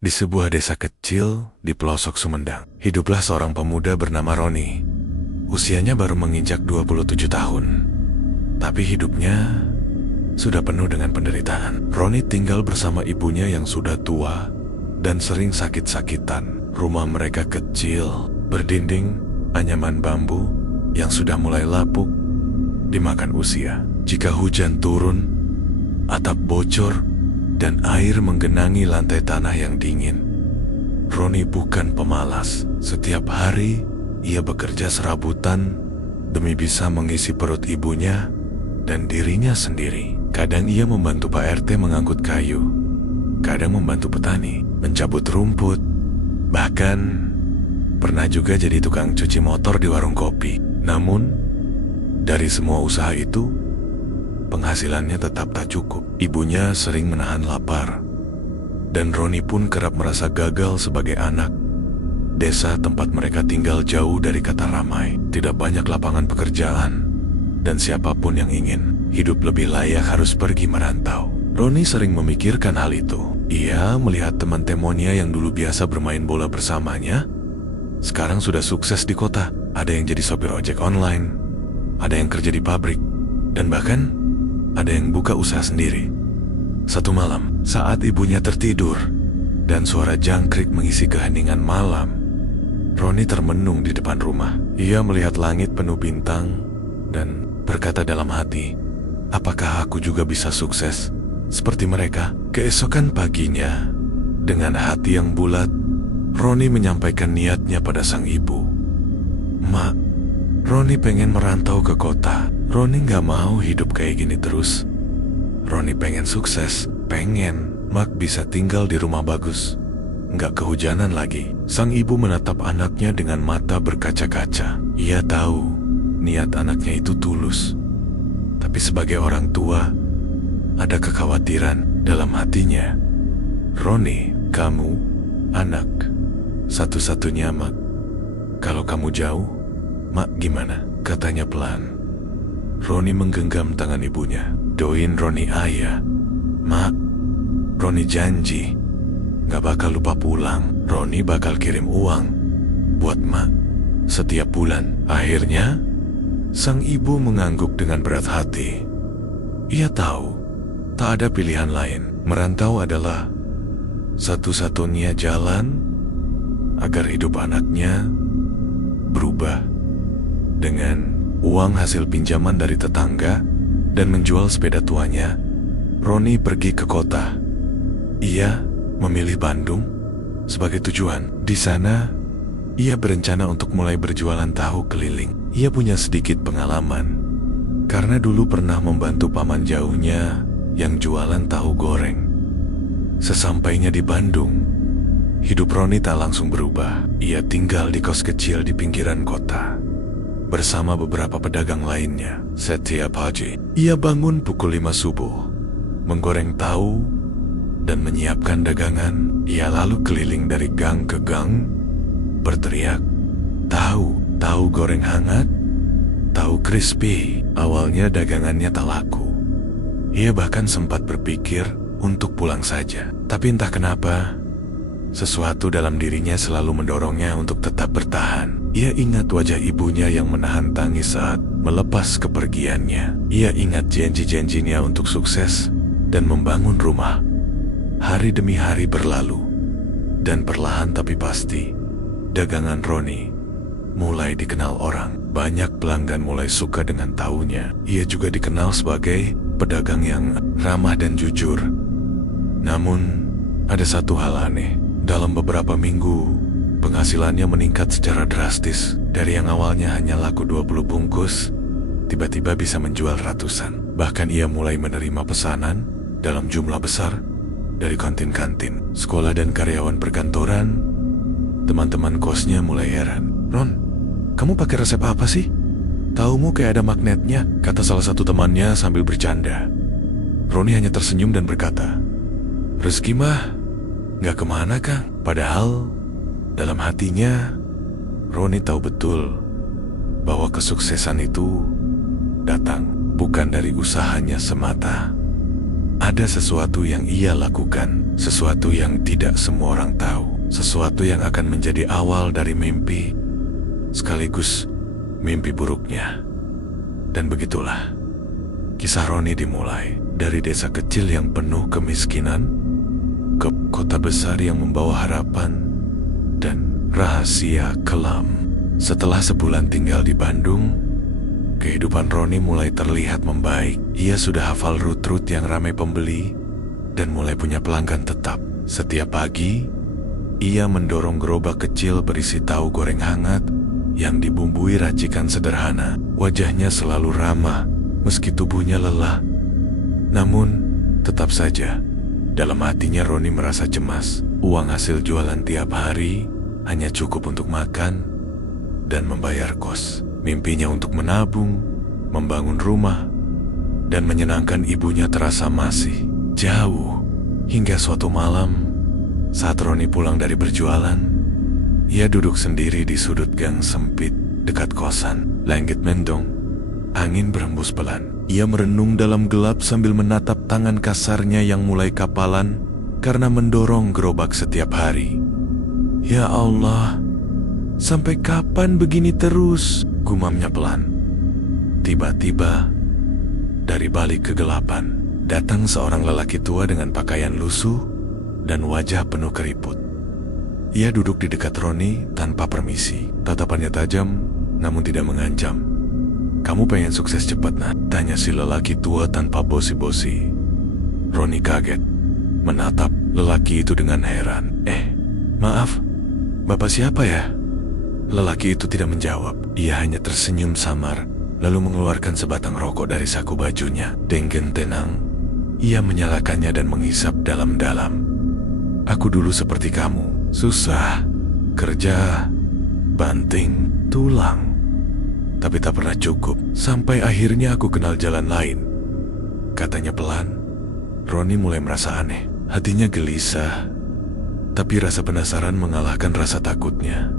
Di sebuah desa kecil di pelosok Sumedang, hiduplah seorang pemuda bernama Roni. Usianya baru menginjak 27 tahun. Tapi hidupnya sudah penuh dengan penderitaan. Roni tinggal bersama ibunya yang sudah tua dan sering sakit-sakitan. Rumah mereka kecil, berdinding anyaman bambu yang sudah mulai lapuk dimakan usia. Jika hujan turun, atap bocor dan air menggenangi lantai tanah yang dingin. Roni bukan pemalas. Setiap hari ia bekerja serabutan demi bisa mengisi perut ibunya dan dirinya sendiri. Kadang ia membantu Pak RT mengangkut kayu, kadang membantu petani mencabut rumput, bahkan pernah juga jadi tukang cuci motor di warung kopi. Namun, dari semua usaha itu, penghasilannya tetap tak cukup. Ibunya sering menahan lapar, dan Roni pun kerap merasa gagal sebagai anak. Desa tempat mereka tinggal jauh dari kata ramai, tidak banyak lapangan pekerjaan, dan siapapun yang ingin hidup lebih layak harus pergi merantau. Roni sering memikirkan hal itu. Ia melihat teman-temannya yang dulu biasa bermain bola bersamanya, sekarang sudah sukses di kota. Ada yang jadi sopir ojek online, ada yang kerja di pabrik, dan bahkan ada yang buka usaha sendiri. Satu malam, saat ibunya tertidur dan suara jangkrik mengisi keheningan malam, Roni termenung di depan rumah. Ia melihat langit penuh bintang dan berkata dalam hati, apakah aku juga bisa sukses seperti mereka? Keesokan paginya, dengan hati yang bulat, Roni menyampaikan niatnya pada sang ibu. Mak, Roni pengen merantau ke kota. Roni gak mau hidup kayak gini terus. Roni pengen sukses, pengen Mak bisa tinggal di rumah bagus, gak kehujanan lagi. Sang ibu menatap anaknya dengan mata berkaca-kaca. Ia tahu niat anaknya itu tulus, tapi sebagai orang tua, ada kekhawatiran dalam hatinya. Roni, kamu anak satu-satunya Mak. Kalau kamu jauh, Mak gimana? Katanya pelan. Roni menggenggam tangan ibunya. Doain Roni ayah. Mak, Roni janji gak bakal lupa pulang. Roni bakal kirim uang buat Mak setiap bulan. Akhirnya, sang ibu mengangguk dengan berat hati. Ia tahu tak ada pilihan lain. Merantau adalah satu-satunya jalan agar hidup anaknya berubah. Dengan uang hasil pinjaman dari tetangga dan menjual sepeda tuanya, Roni pergi ke kota. Ia memilih Bandung sebagai tujuan. Di sana, ia berencana untuk mulai berjualan tahu keliling. Ia punya sedikit pengalaman karena dulu pernah membantu paman jauhnya yang jualan tahu goreng. Sesampainya di Bandung, hidup Roni tak langsung berubah. Ia tinggal di kos kecil di pinggiran kota bersama beberapa pedagang lainnya. Setiap pagi, ia bangun pukul 5 subuh, menggoreng tahu dan menyiapkan dagangan. Ia lalu keliling dari gang ke gang, berteriak, tahu goreng hangat, tahu crispy. Awalnya dagangannya tak laku. Ia bahkan sempat berpikir untuk pulang saja. Tapi entah kenapa, sesuatu dalam dirinya selalu mendorongnya untuk tetap bertahan. Ia ingat wajah ibunya yang menahan tangis saat melepas kepergiannya. Ia ingat janji-janjinya untuk sukses dan membangun rumah. Hari demi hari berlalu, dan perlahan tapi pasti, dagangan Roni mulai dikenal orang. Banyak pelanggan mulai suka dengan tahunya. Ia juga dikenal sebagai pedagang yang ramah dan jujur. Namun, ada satu hal aneh. Dalam beberapa minggu, penghasilannya meningkat secara drastis. Dari yang awalnya hanya laku 20 bungkus, tiba-tiba bisa menjual ratusan. Bahkan ia mulai menerima pesanan dalam jumlah besar dari kantin-kantin, sekolah dan karyawan perkantoran. Teman-teman kosnya mulai heran. Ron, kamu pakai resep apa sih? Taumu kayak ada magnetnya, kata salah satu temannya sambil bercanda. Roni hanya tersenyum dan berkata, rezeki mah gak kemana Kang. Padahal dalam hatinya Roni tahu betul bahwa kesuksesan itu datang bukan dari usahanya semata, Ada sesuatu yang ia lakukan, sesuatu yang tidak semua orang tahu, sesuatu yang akan menjadi awal dari mimpi, sekaligus mimpi buruknya. Dan begitulah, kisah Roni dimulai dari desa kecil yang penuh kemiskinan, ke kota besar yang membawa harapan dan rahasia kelam. Setelah sebulan tinggal di Bandung, kehidupan Roni mulai terlihat membaik. Ia sudah hafal rut-rut yang ramai pembeli dan mulai punya pelanggan tetap. Setiap pagi, ia mendorong gerobak kecil berisi tahu goreng hangat yang dibumbui racikan sederhana. Wajahnya selalu ramah meski tubuhnya lelah. Namun, tetap saja, dalam hatinya Roni merasa cemas. Uang hasil jualan tiap hari hanya cukup untuk makan dan membayar kos. Mimpinya untuk menabung, membangun rumah, dan menyenangkan ibunya terasa masih jauh. Hingga suatu malam, saat Roni pulang dari berjualan, ia duduk sendiri di sudut gang sempit dekat kosan. Langit mendung, angin berhembus pelan. Ia merenung dalam gelap sambil menatap tangan kasarnya yang mulai kapalan karena mendorong gerobak setiap hari. Ya Allah, sampai kapan begini terus? Gumamnya pelan. Tiba-tiba, dari balik kegelapan, datang seorang lelaki tua dengan pakaian lusuh dan wajah penuh keriput. Ia duduk di dekat Roni tanpa permisi. Tatapannya tajam, namun tidak mengancam. "Kamu pengen sukses cepat, nah?" tanya si lelaki tua tanpa bosi-bosi. Roni kaget, menatap lelaki itu dengan heran. Maaf, Bapak siapa ya?" Lelaki itu tidak menjawab. Ia hanya tersenyum samar, lalu mengeluarkan sebatang rokok dari saku bajunya. Dengan tenang, ia menyalakannya dan menghisap dalam-dalam. "Aku dulu seperti kamu, susah, kerja, banting, tulang. Tapi tak pernah cukup, sampai akhirnya aku kenal jalan lain," katanya pelan. Roni mulai merasa aneh. Hatinya gelisah, tapi rasa penasaran mengalahkan rasa takutnya.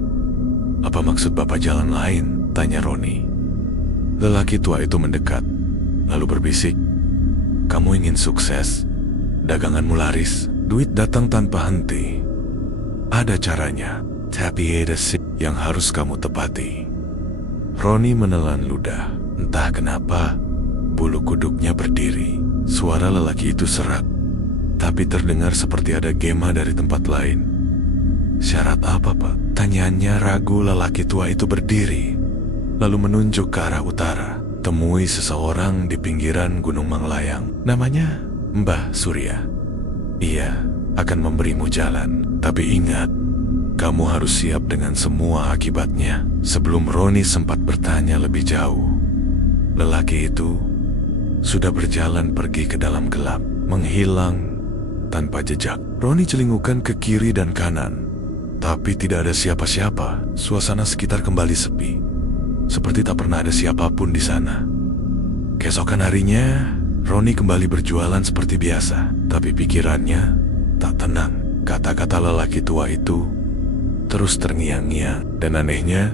"Apa maksud Bapak jalan lain?" tanya Roni. Lelaki tua itu mendekat, lalu berbisik, "Kamu ingin sukses, daganganmu laris, duit datang tanpa henti. Ada caranya, tapi ada sih yang harus kamu tepati." Roni menelan ludah. Entah kenapa, bulu kuduknya berdiri. Suara lelaki itu serak, tapi terdengar seperti ada gema dari tempat lain. "Syarat apa, Pak?" Tanyaannya ragu. Lelaki tua itu berdiri, lalu menunjuk ke arah utara. "Temui seseorang di pinggiran Gunung Manglayang. Namanya Mbah Surya. Ia akan memberimu jalan. Tapi ingat, kamu harus siap dengan semua akibatnya." Sebelum Roni sempat bertanya lebih jauh, lelaki itu sudah berjalan pergi ke dalam gelap, menghilang tanpa jejak. Roni celingukan ke kiri dan kanan, tapi tidak ada siapa-siapa. Suasana sekitar kembali sepi, seperti tak pernah ada siapapun di sana. Keesokan harinya, Roni kembali berjualan seperti biasa, tapi pikirannya tak tenang. Kata-kata lelaki tua itu terus terngiang-ngiang, dan anehnya,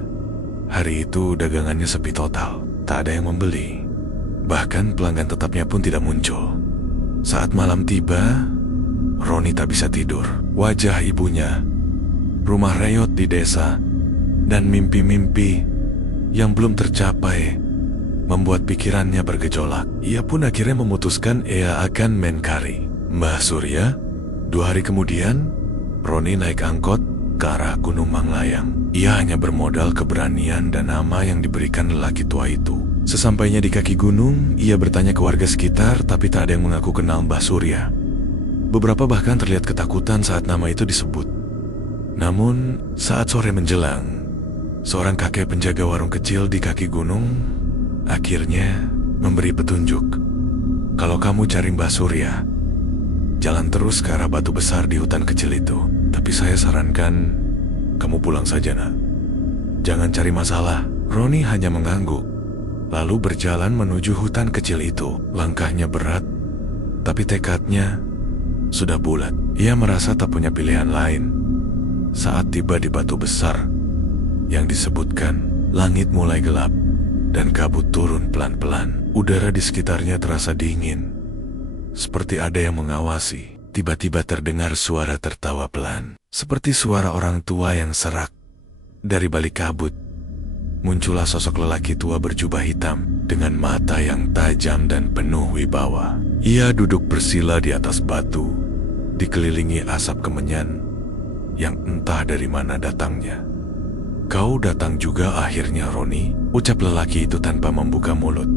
hari itu dagangannya sepi total. Tak ada yang membeli, bahkan pelanggan tetapnya pun tidak muncul. Saat malam tiba, Roni tak bisa tidur. Wajah ibunya, rumah reyot di desa, dan mimpi-mimpi yang belum tercapai membuat pikirannya bergejolak. Ia pun akhirnya memutuskan ia akan mencari Mbah Surya. 2 hari kemudian, Roni naik angkot ke arah Gunung Manglayang. Ia hanya bermodal keberanian dan nama yang diberikan lelaki tua itu. Sesampainya di kaki gunung, ia bertanya ke warga sekitar, tapi tak ada yang mengaku kenal Mbah Surya. Beberapa bahkan terlihat ketakutan saat nama itu disebut. Namun, saat sore menjelang, seorang kakek penjaga warung kecil di kaki gunung akhirnya memberi petunjuk. "Kalau kamu cari Mbah Surya, jalan terus ke arah batu besar di hutan kecil itu. Tapi saya sarankan kamu pulang saja, nak. Jangan cari masalah." Roni hanya mengangguk, lalu berjalan menuju hutan kecil itu. Langkahnya berat, tapi tekadnya sudah bulat. Ia merasa tak punya pilihan lain. Saat tiba di batu besar yang disebutkan, langit mulai gelap dan kabut turun pelan-pelan. Udara di sekitarnya terasa dingin, seperti ada yang mengawasi. Tiba-tiba terdengar suara tertawa pelan, seperti suara orang tua yang serak. Dari balik kabut, muncullah sosok lelaki tua berjubah hitam dengan mata yang tajam dan penuh wibawa. Ia duduk bersila di atas batu, dikelilingi asap kemenyan yang entah dari mana datangnya. "Kau datang juga akhirnya, Roni," ucap lelaki itu tanpa membuka mulut.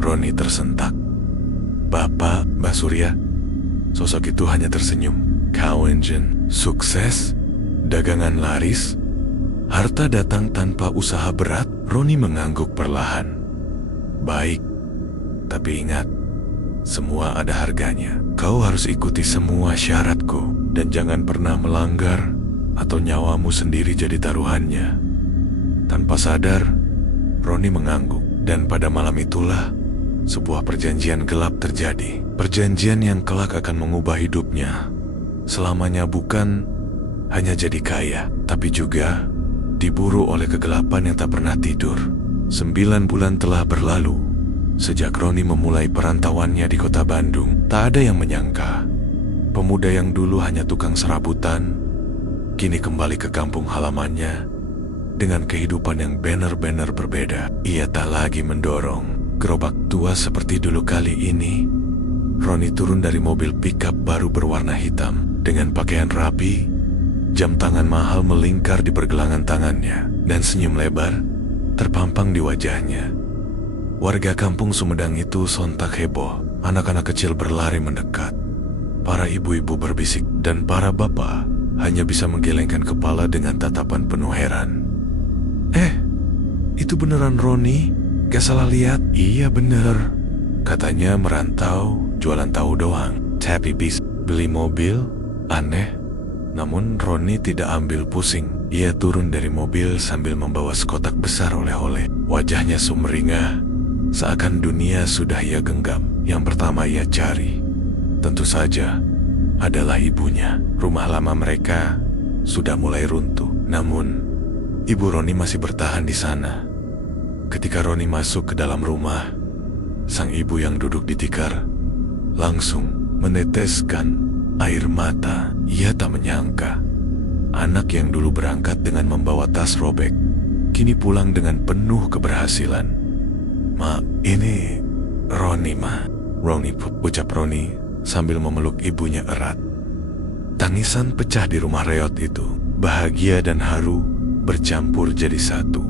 Roni tersentak. "Bapak, Mbak Surya." Sosok itu hanya tersenyum. "Kau engine sukses? Dagangan laris? Harta datang tanpa usaha berat?" Roni mengangguk perlahan. "Baik, tapi ingat, semua ada harganya. Kau harus ikuti semua syaratku dan jangan pernah melanggar atau nyawamu sendiri jadi taruhannya." Tanpa sadar, Roni mengangguk, dan pada malam itulah sebuah perjanjian gelap terjadi. Perjanjian yang kelak akan mengubah hidupnya selamanya, bukan hanya jadi kaya, tapi juga diburu oleh kegelapan yang tak pernah tidur. 9 bulan telah berlalu sejak Roni memulai perantauannya di kota Bandung. Tak ada yang menyangka pemuda yang dulu hanya tukang serabutan kini kembali ke kampung halamannya dengan kehidupan yang benar-benar berbeda. Ia tak lagi mendorong gerobak tua seperti dulu. Kali ini Roni turun dari mobil pickup baru berwarna hitam dengan pakaian rapi, jam tangan mahal melingkar di pergelangan tangannya, dan senyum lebar terpampang di wajahnya. Warga kampung Sumedang itu sontak heboh. Anak-anak kecil berlari mendekat. Para ibu-ibu berbisik dan para bapak hanya bisa menggelengkan kepala dengan tatapan penuh heran. Itu beneran Roni? Gak salah lihat?" "Iya bener. Katanya merantau, jualan tahu doang. Tapi bis beli mobil? Aneh." Namun Roni tidak ambil pusing. Ia turun dari mobil sambil membawa sekotak besar oleh-oleh. Wajahnya sumringah, seakan dunia sudah ia genggam. Yang pertama ia cari, tentu saja, adalah ibunya. Rumah lama mereka sudah mulai runtuh, namun ibu Roni masih bertahan di sana. Ketika Roni masuk ke dalam rumah, sang ibu yang duduk di tikar langsung meneteskan air mata. Ia tak menyangka anak yang dulu berangkat dengan membawa tas robek kini pulang dengan penuh keberhasilan. "Ma, ini Roni, Ma." "Roni," ucap Roni sambil memeluk ibunya erat. Tangisan pecah di rumah reot itu. Bahagia dan haru bercampur jadi satu.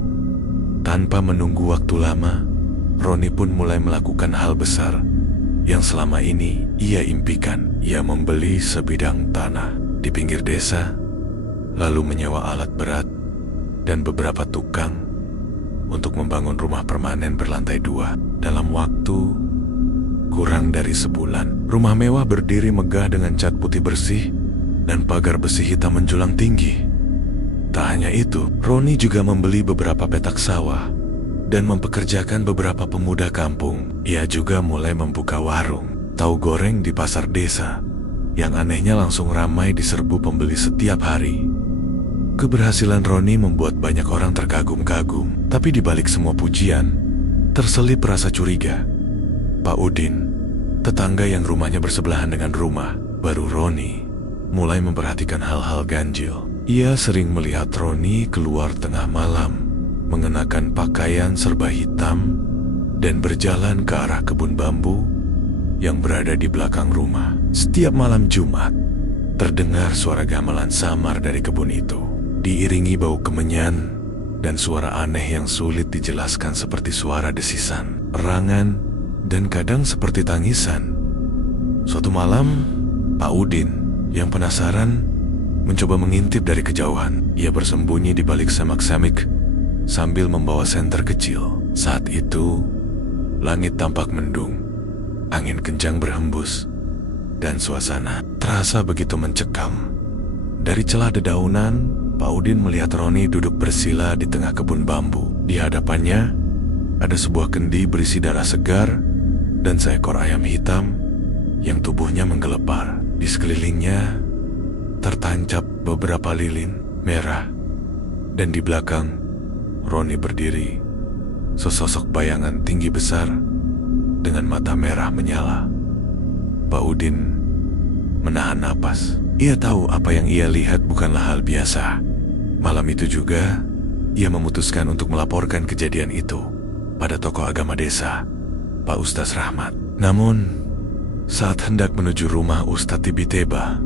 Tanpa menunggu waktu lama, Roni pun mulai melakukan hal besar yang selama ini ia impikan. Ia membeli sebidang tanah di pinggir desa, lalu menyewa alat berat dan beberapa tukang untuk membangun rumah permanen berlantai 2. Dalam waktu kurang dari sebulan, rumah mewah berdiri megah dengan cat putih bersih dan pagar besi hitam menjulang tinggi. Tak hanya itu, Roni juga membeli beberapa petak sawah dan mempekerjakan beberapa pemuda kampung. Ia juga mulai membuka warung tahu goreng di pasar desa, yang anehnya langsung ramai diserbu pembeli setiap hari. Keberhasilan Roni membuat banyak orang terkagum-kagum, tapi di balik semua pujian, terselip rasa curiga. Pak Udin, tetangga yang rumahnya bersebelahan dengan rumah baru Roni, mulai memperhatikan hal-hal ganjil. Ia sering melihat Roni keluar tengah malam, mengenakan pakaian serba hitam, dan berjalan ke arah kebun bambu yang berada di belakang rumah. Setiap malam Jumat, terdengar suara gamelan samar dari kebun itu, diiringi bau kemenyan dan suara aneh yang sulit dijelaskan seperti suara desisan, erangan, dan kadang seperti tangisan. Suatu malam, Pak Udin yang penasaran mencoba mengintip dari kejauhan. Ia bersembunyi di balik semak-semik sambil membawa senter kecil. Saat itu, langit tampak mendung, angin kencang berhembus, dan suasana terasa begitu mencekam. Dari celah dedaunan, Pak Udin melihat Roni duduk bersila di tengah kebun bambu. Di hadapannya ada sebuah kendi berisi darah segar dan seekor ayam hitam yang tubuhnya menggelepar. Di sekelilingnya tertancap beberapa lilin merah, dan di belakang Roni berdiri, sesosok bayangan tinggi besar dengan mata merah menyala. Pak Udin menahan napas. Ia tahu apa yang ia lihat bukanlah hal biasa. Malam itu juga, ia memutuskan untuk melaporkan kejadian itu pada tokoh agama desa, Pak Ustaz Rahmat. Namun, saat hendak menuju rumah Ustadz Tibiteba,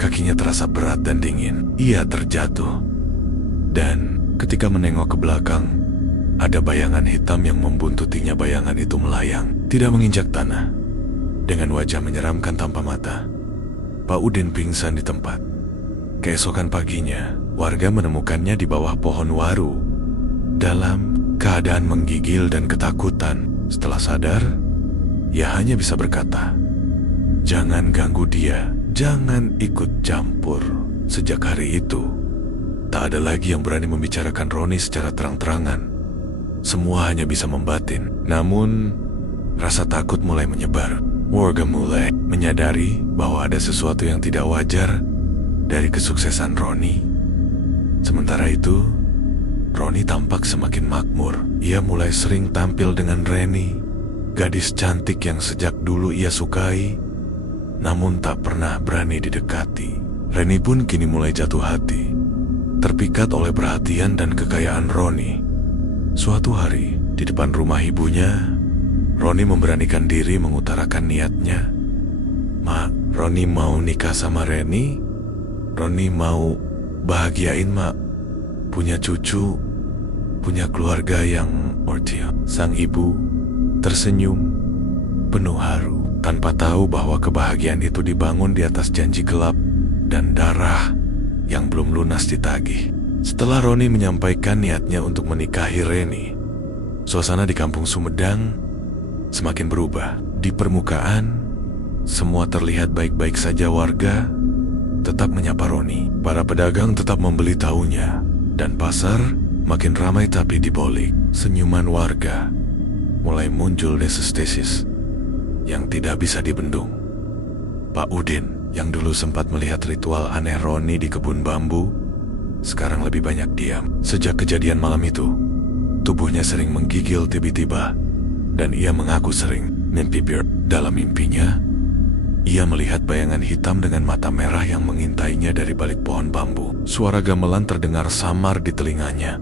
kakinya terasa berat dan dingin. Ia terjatuh. Dan ketika menengok ke belakang, ada bayangan hitam yang membuntutinya. Bayangan itu melayang, tidak menginjak tanah. Dengan wajah menyeramkan tanpa mata, Pak Udin pingsan di tempat. Keesokan paginya, warga menemukannya di bawah pohon waru dalam keadaan menggigil dan ketakutan. Setelah sadar, ia hanya bisa berkata, "Jangan ganggu dia, jangan ikut campur." Sejak hari itu, tak ada lagi yang berani membicarakan Roni secara terang-terangan. Semua hanya bisa membatin. Namun, rasa takut mulai menyebar. Warga mulai menyadari bahwa ada sesuatu yang tidak wajar dari kesuksesan Roni. Sementara itu, Roni tampak semakin makmur. Ia mulai sering tampil dengan Reni, gadis cantik yang sejak dulu ia sukai, namun tak pernah berani didekati. Reni pun kini mulai jatuh hati, terpikat oleh perhatian dan kekayaan Roni. Suatu hari, di depan rumah ibunya, Roni memberanikan diri mengutarakan niatnya. "Mak, Roni mau nikah sama Reni. Roni mau bahagiain Mak, punya cucu, punya keluarga yang ordeal." Sang ibu tersenyum penuh haru, tanpa tahu bahwa kebahagiaan itu dibangun di atas janji gelap dan darah yang belum lunas ditagih. Setelah Roni menyampaikan niatnya untuk menikahi Reni, suasana di kampung Sumedang semakin berubah. Di permukaan, semua terlihat baik-baik saja. Warga tetap menyapa Roni, para pedagang tetap membeli tahunya, dan pasar makin ramai. Tapi di balik senyuman warga, mulai muncul desas-desis yang tidak bisa dibendung. Pak Udin, yang dulu sempat melihat ritual aneh Roni di kebun bambu, sekarang lebih banyak diam. Sejak kejadian malam itu, tubuhnya sering menggigil tiba-tiba, dan ia mengaku sering mimpi buruk. Dalam mimpinya, ia melihat bayangan hitam dengan mata merah yang mengintainya dari balik pohon bambu. Suara gamelan terdengar samar di telinganya.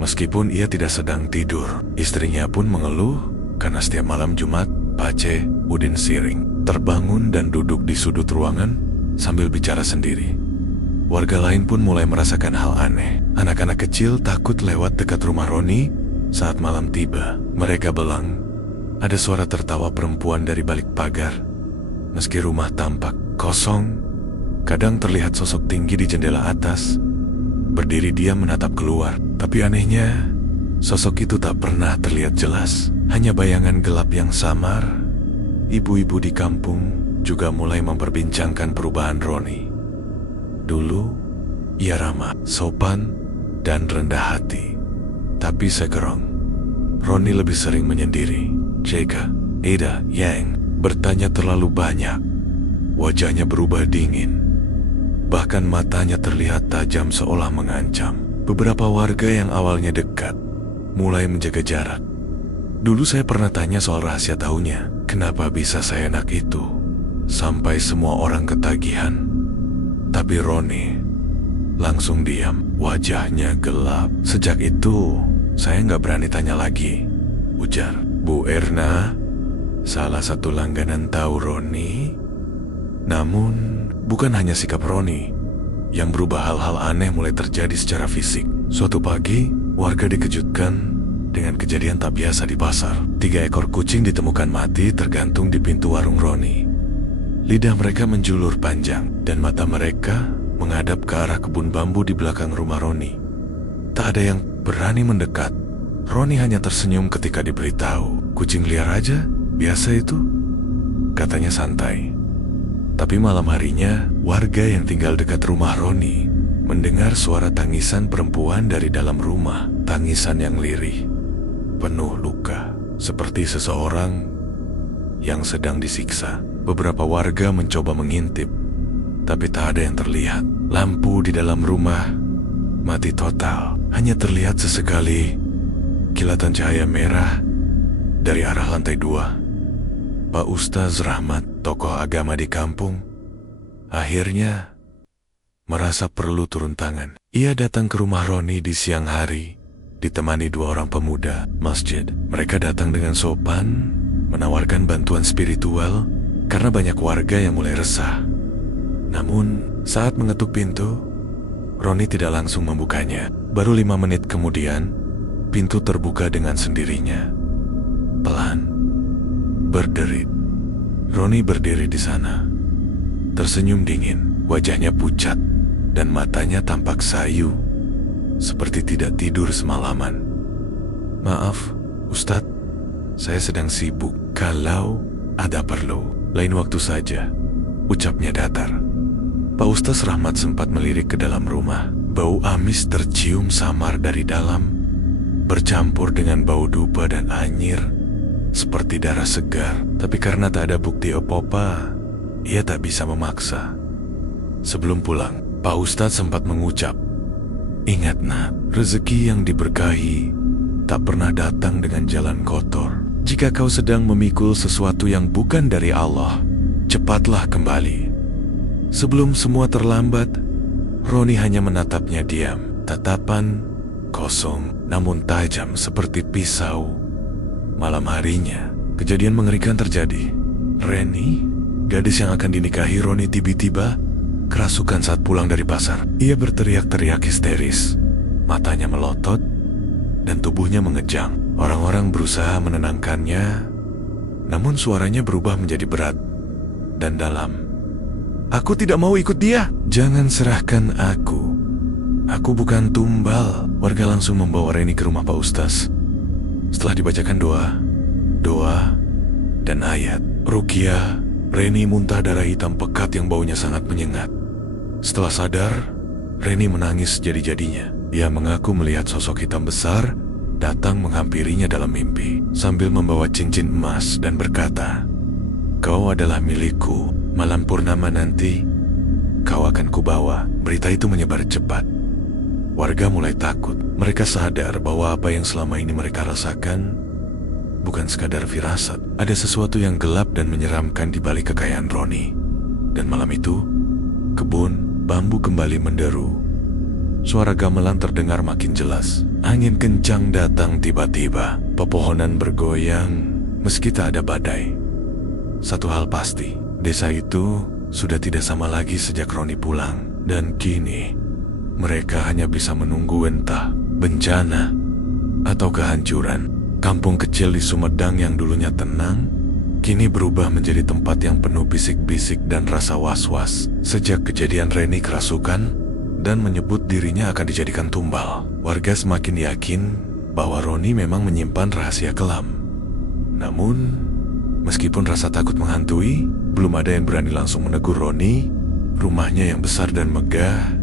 Meskipun ia tidak sedang tidur, istrinya pun mengeluh karena setiap malam Jumat, Pace Udin Siring terbangun dan duduk di sudut ruangan sambil bicara sendiri. Warga lain pun mulai merasakan hal aneh. Anak-anak kecil takut lewat dekat rumah Roni saat malam tiba. Mereka belang. Ada suara tertawa perempuan dari balik pagar. Meski rumah tampak kosong, kadang terlihat sosok tinggi di jendela atas, berdiri diam menatap keluar. Tapi anehnya, sosok itu tak pernah terlihat jelas, hanya bayangan gelap yang samar. Ibu-ibu di kampung juga mulai memperbincangkan perubahan Roni. Dulu, ia ramah, sopan, dan rendah hati. Tapi sekarang, Roni lebih sering menyendiri. Jika Ada Yang bertanya terlalu banyak, wajahnya berubah dingin. Bahkan matanya terlihat tajam seolah mengancam. Beberapa warga yang awalnya dekat mulai menjaga jarak. Dulu saya pernah tanya soal rahasia tahunya. Kenapa bisa seenak itu sampai semua orang ketagihan? Tapi Roni langsung diam, wajahnya gelap. Sejak itu, saya nggak berani tanya lagi, ujar. Bu Erna, salah satu langganan tahu Roni. Namun, bukan hanya sikap Roni yang berubah. Hal-hal aneh mulai terjadi secara fisik. Suatu pagi, warga dikejutkan dengan kejadian tak biasa di pasar. 3 ekor kucing ditemukan mati tergantung di pintu warung Roni. Lidah mereka menjulur panjang, dan mata mereka menghadap ke arah kebun bambu di belakang rumah Roni. Tak ada yang berani mendekat. Roni hanya tersenyum ketika diberitahu. "Kucing liar aja, biasa itu," katanya santai. Tapi malam harinya, warga yang tinggal dekat rumah Roni mendengar suara tangisan perempuan dari dalam rumah. Tangisan yang lirih, penuh luka, seperti seseorang yang sedang disiksa. Beberapa warga mencoba mengintip, tapi tak ada yang terlihat. Lampu di dalam rumah mati total. Hanya terlihat sesekali kilatan cahaya merah dari arah lantai 2. Pak Ustaz Rahmat tokoh agama di kampung, akhirnya merasa perlu turun tangan. Ia datang ke rumah Roni di siang hari, ditemani 2 orang pemuda masjid. Mereka datang dengan sopan, menawarkan bantuan spiritual karena banyak warga yang mulai resah. Namun, saat mengetuk pintu, Roni tidak langsung membukanya. Baru 5 menit kemudian, pintu terbuka dengan sendirinya. Pelan, berderit. Roni berdiri di sana, tersenyum dingin, wajahnya pucat, dan matanya tampak sayu, seperti tidak tidur semalaman. "Maaf, Ustadz, saya sedang sibuk. Kalau ada perlu, lain waktu saja," ucapnya datar. Pak Ustadz Rahmat sempat melirik ke dalam rumah. Bau amis tercium samar dari dalam, bercampur dengan bau dupa dan anyir, seperti darah segar. Tapi karena tak ada bukti apa-apa, ia tak bisa memaksa. Sebelum pulang, Pak Ustadz sempat mengucap, "Ingat nak, rezeki yang diberkahi tak pernah datang dengan jalan kotor. Jika kau sedang memikul sesuatu yang bukan dari Allah, cepatlah kembali." Sebelum semua terlambat, Roni hanya menatapnya diam. Tatapan kosong namun tajam seperti pisau. Malam harinya, kejadian mengerikan terjadi. Reni, gadis yang akan dinikahi Roni, tiba-tiba kerasukan saat pulang dari pasar. Ia berteriak-teriak histeris, matanya melotot, dan tubuhnya mengejang. Orang-orang berusaha menenangkannya, namun suaranya berubah menjadi berat dan dalam. "Aku tidak mau ikut dia." "Jangan serahkan aku. Aku bukan tumbal." Warga langsung membawa Reni ke rumah Pak Ustaz. Setelah dibacakan doa, dan ayat ruqyah, Reni muntah darah hitam pekat yang baunya sangat menyengat. Setelah sadar, Reni menangis jadi-jadinya. Ia mengaku melihat sosok hitam besar datang menghampirinya dalam mimpi sambil membawa cincin emas dan berkata, "Kau adalah milikku. Malam purnama nanti, kau akan kubawa." Berita itu menyebar cepat. Warga mulai takut. Mereka sadar bahwa apa yang selama ini mereka rasakan bukan sekadar firasat. Ada sesuatu yang gelap dan menyeramkan di balik kekayaan Roni. Dan malam itu, kebun bambu kembali menderu. Suara gamelan terdengar makin jelas. Angin kencang datang tiba-tiba. Pepohonan bergoyang meski tak ada badai. Satu hal pasti, desa itu sudah tidak sama lagi sejak Roni pulang. Dan kini, mereka hanya bisa menunggu entah bencana atau kehancuran. Kampung kecil di Sumedang yang dulunya tenang, kini berubah menjadi tempat yang penuh bisik-bisik dan rasa was-was. Sejak kejadian Reni kerasukan dan menyebut dirinya akan dijadikan tumbal, warga semakin yakin bahwa Roni memang menyimpan rahasia kelam. Namun, meskipun rasa takut menghantui, belum ada yang berani langsung menegur Roni. Rumahnya yang besar dan megah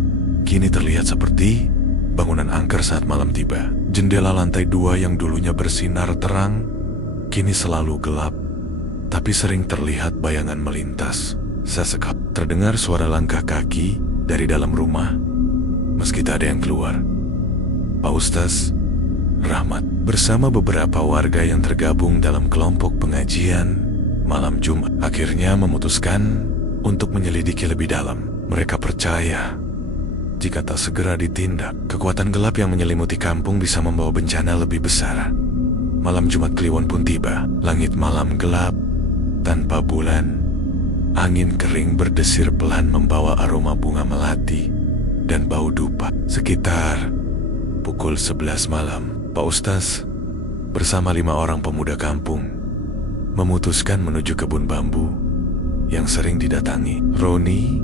kini terlihat seperti bangunan angker saat malam tiba. Jendela lantai 2 yang dulunya bersinar terang kini selalu gelap, tapi sering terlihat bayangan melintas. Sesekali terdengar suara langkah kaki dari dalam rumah, meski tak ada yang keluar. Pak Ustaz Rahmat bersama beberapa warga yang tergabung dalam kelompok pengajian malam Jumat akhirnya memutuskan untuk menyelidiki lebih dalam. Mereka percaya jika tak segera ditindak, kekuatan gelap yang menyelimuti kampung bisa membawa bencana lebih besar. Malam Jumat Kliwon pun tiba. Langit malam gelap, tanpa bulan. Angin kering berdesir pelan membawa aroma bunga melati dan bau dupa. Sekitar pukul 11 malam, Pak Ustaz bersama 5 orang pemuda kampung memutuskan menuju kebun bambu yang sering didatangi Roni.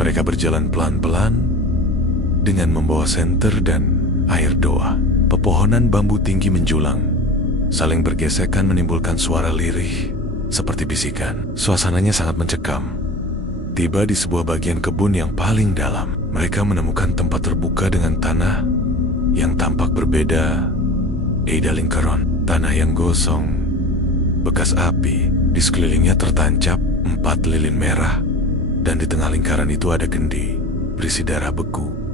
Mereka berjalan pelan-pelan dengan membawa senter dan air doa. Pepohonan bambu tinggi menjulang, saling bergesekan menimbulkan suara lirih seperti bisikan. Suasananya sangat mencekam. Tiba di sebuah bagian kebun yang paling dalam, mereka menemukan tempat terbuka dengan tanah yang tampak berbeda. Ida lingkaran, tanah yang gosong, bekas api, di sekelilingnya tertancap 4 lilin merah, dan di tengah lingkaran itu ada kendi berisi darah beku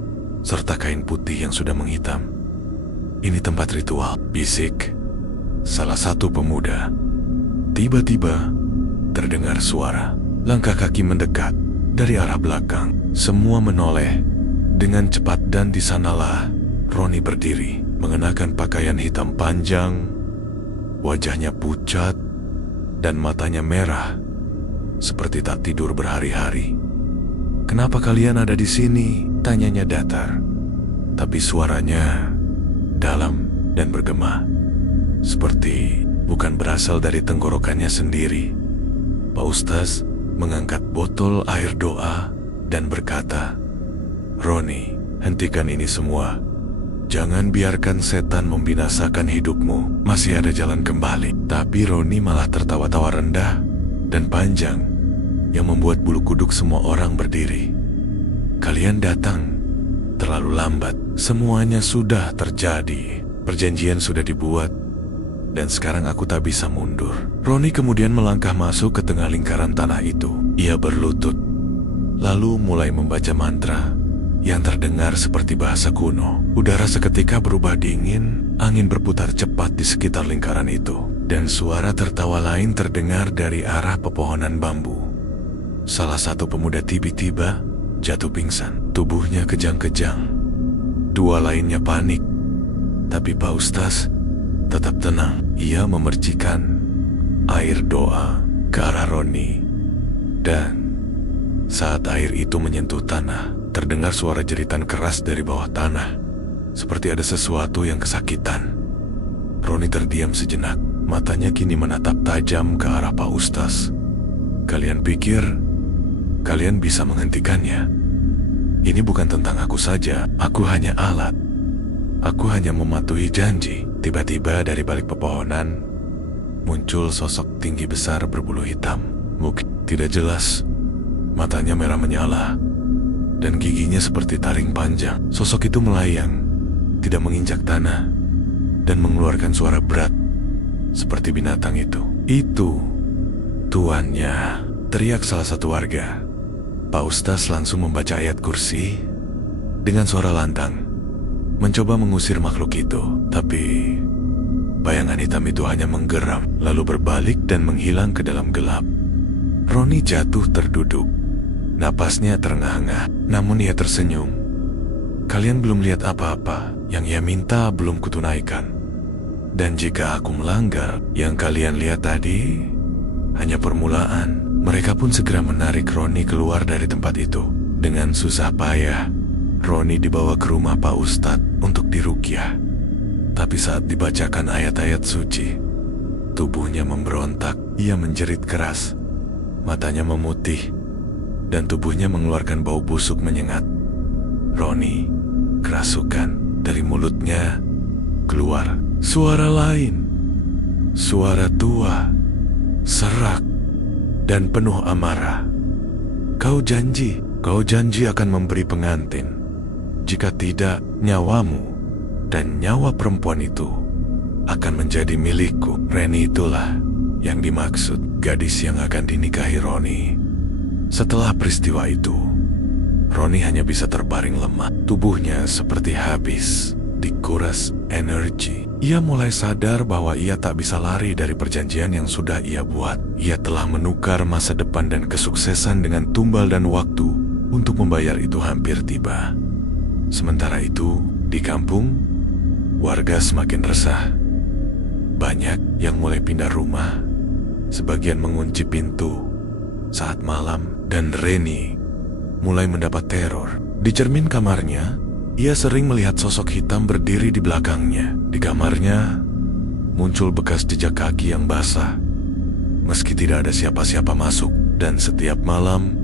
serta kain putih yang sudah menghitam. "Ini tempat ritual," bisik salah satu pemuda. Tiba-tiba terdengar suara. Langkah kaki mendekat dari arah belakang. Semua menoleh dengan cepat dan di sanalah Roni berdiri, mengenakan pakaian hitam panjang, wajahnya pucat dan matanya merah seperti tak tidur berhari-hari. "Kenapa kalian ada di sini?" tanyanya datar, tapi suaranya dalam dan bergema, seperti bukan berasal dari tenggorokannya sendiri. Pak Ustaz mengangkat botol air doa dan berkata, "Roni, hentikan ini semua. Jangan biarkan setan membinasakan hidupmu. Masih ada jalan kembali." Tapi Roni malah tertawa-tawa rendah dan panjang yang membuat bulu kuduk semua orang berdiri. "Kalian datang terlalu lambat. Semuanya sudah terjadi. Perjanjian sudah dibuat dan sekarang aku tak bisa mundur." Roni kemudian melangkah masuk ke tengah lingkaran tanah itu. Ia berlutut, lalu mulai membaca mantra yang terdengar seperti bahasa kuno. Udara seketika berubah dingin, angin berputar cepat di sekitar lingkaran itu, dan suara tertawa lain terdengar dari arah pepohonan bambu. Salah satu pemuda tiba-tiba jatuh pingsan, tubuhnya kejang-kejang. Dua lainnya panik, tapi Pak Ustaz tetap tenang. Ia memercikan air doa ke arah Roni, dan saat air itu menyentuh tanah, terdengar suara jeritan keras dari bawah tanah, seperti ada sesuatu yang kesakitan. Roni terdiam sejenak, matanya kini menatap tajam ke arah Pak Ustaz. "Kalian pikir kalian bisa menghentikannya? Ini bukan tentang aku saja, aku hanya alat. Aku hanya mematuhi janji." Tiba-tiba dari balik pepohonan muncul sosok tinggi besar berbulu hitam. Mungkin tidak jelas, matanya merah menyala dan giginya seperti taring panjang. Sosok itu melayang, tidak menginjak tanah, dan mengeluarkan suara berat seperti binatang itu. "Itu tuannya!" teriak salah satu warga. Pak Ustaz langsung membaca ayat kursi dengan suara lantang, mencoba mengusir makhluk itu, tapi bayangan hitam itu hanya menggeram, lalu berbalik dan menghilang ke dalam gelap. Roni jatuh terduduk, napasnya terengah-engah, namun ia tersenyum. "Kalian belum lihat apa-apa, yang ia minta belum kutunaikan. Dan jika aku melanggar, yang kalian lihat tadi hanya permulaan." Mereka pun segera menarik Roni keluar dari tempat itu. Dengan susah payah, Roni dibawa ke rumah Pak Ustadz untuk diruqyah. Tapi saat dibacakan ayat-ayat suci, tubuhnya memberontak. Ia menjerit keras, matanya memutih, dan tubuhnya mengeluarkan bau busuk menyengat. Roni kerasukan. Dari mulutnya keluar suara lain, suara tua, serak, dan penuh amarah. Kau janji akan memberi pengantin. Jika tidak, nyawamu dan nyawa perempuan itu akan menjadi milikku." Reni itulah yang dimaksud, gadis yang akan dinikahi Roni. Setelah peristiwa itu, Roni hanya bisa terbaring lemah. Tubuhnya seperti habis dikuras energi. Ia mulai sadar bahwa ia tak bisa lari dari perjanjian yang sudah ia buat. Ia telah menukar masa depan dan kesuksesan dengan tumbal dan waktu untuk membayar itu hampir tiba. Sementara itu, di kampung, warga semakin resah. Banyak yang mulai pindah rumah, sebagian mengunci pintu saat malam, dan Reni mulai mendapat teror. Di cermin kamarnya, ia sering melihat sosok hitam berdiri di belakangnya. Di kamarnya muncul bekas jejak kaki yang basah, meski tidak ada siapa-siapa masuk. Dan setiap malam,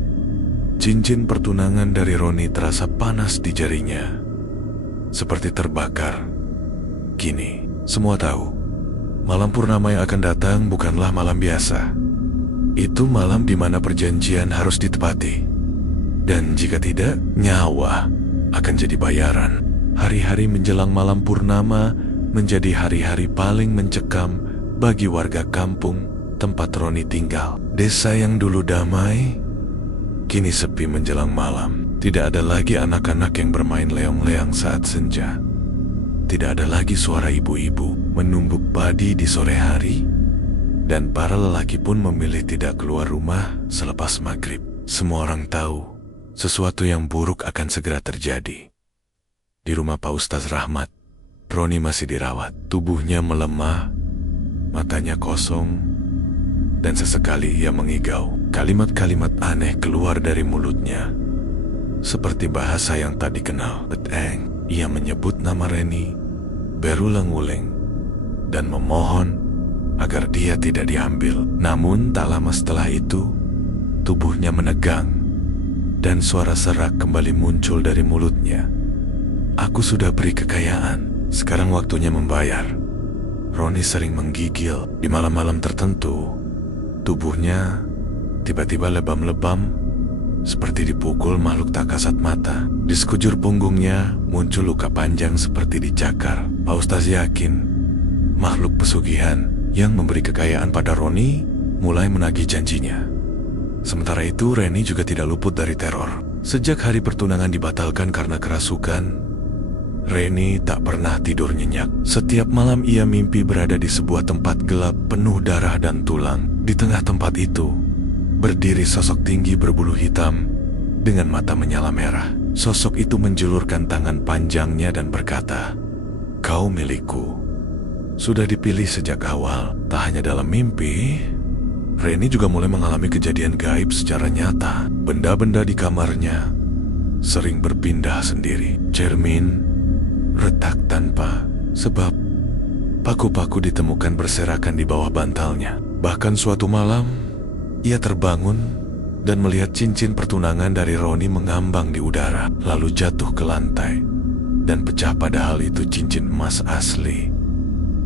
cincin pertunangan dari Roni terasa panas di jarinya, seperti terbakar. Kini, semua tahu, malam purnama yang akan datang bukanlah malam biasa. Itu malam di mana perjanjian harus ditepati. Dan jika tidak, nyawa akan jadi bayaran. Hari-hari menjelang malam purnama menjadi hari-hari paling mencekam bagi warga kampung tempat Roni tinggal. Desa yang dulu damai, kini sepi menjelang malam. Tidak ada lagi anak-anak yang bermain leong-leong saat senja. Tidak ada lagi suara ibu-ibu menumbuk padi di sore hari. dan para lelaki pun memilih tidak keluar rumah selepas maghrib. Semua orang tahu sesuatu yang buruk akan segera terjadi. Di rumah Pak Ustaz Rahmat, Roni masih dirawat. Tubuhnya melemah, matanya kosong, dan sesekali ia mengigau. Kalimat-kalimat aneh keluar dari mulutnya, seperti bahasa yang tak dikenal. Beteng, ia menyebut nama Reni berulang-ulang dan memohon agar dia tidak diambil. Namun tak lama setelah itu, tubuhnya menegang dan suara serak kembali muncul dari mulutnya. Aku sudah beri kekayaan, sekarang waktunya membayar. Roni sering menggigil. Di malam-malam tertentu, tubuhnya tiba-tiba lebam-lebam seperti dipukul makhluk tak kasat mata. Di sekujur punggungnya muncul luka panjang seperti dicakar. Pak Ustaz yakin makhluk pesugihan yang memberi kekayaan pada Roni mulai menagih janjinya. Sementara itu, Reni juga tidak luput dari teror. Sejak hari pertunangan dibatalkan karena kerasukan, Reni tak pernah tidur nyenyak. Setiap malam ia mimpi berada di sebuah tempat gelap penuh darah dan tulang. Di tengah tempat itu, berdiri sosok tinggi berbulu hitam dengan mata menyala merah. Sosok itu menjulurkan tangan panjangnya dan berkata, "Kau milikku." Sudah dipilih sejak awal. Tak hanya dalam mimpi, Reni juga mulai mengalami kejadian gaib secara nyata. Benda-benda di kamarnya sering berpindah sendiri. Cermin retak tanpa sebab. Paku-paku ditemukan berserakan di bawah bantalnya. Bahkan suatu malam, ia terbangun dan melihat cincin pertunangan dari Roni mengambang di udara, lalu jatuh ke lantai dan pecah, padahal itu cincin emas asli.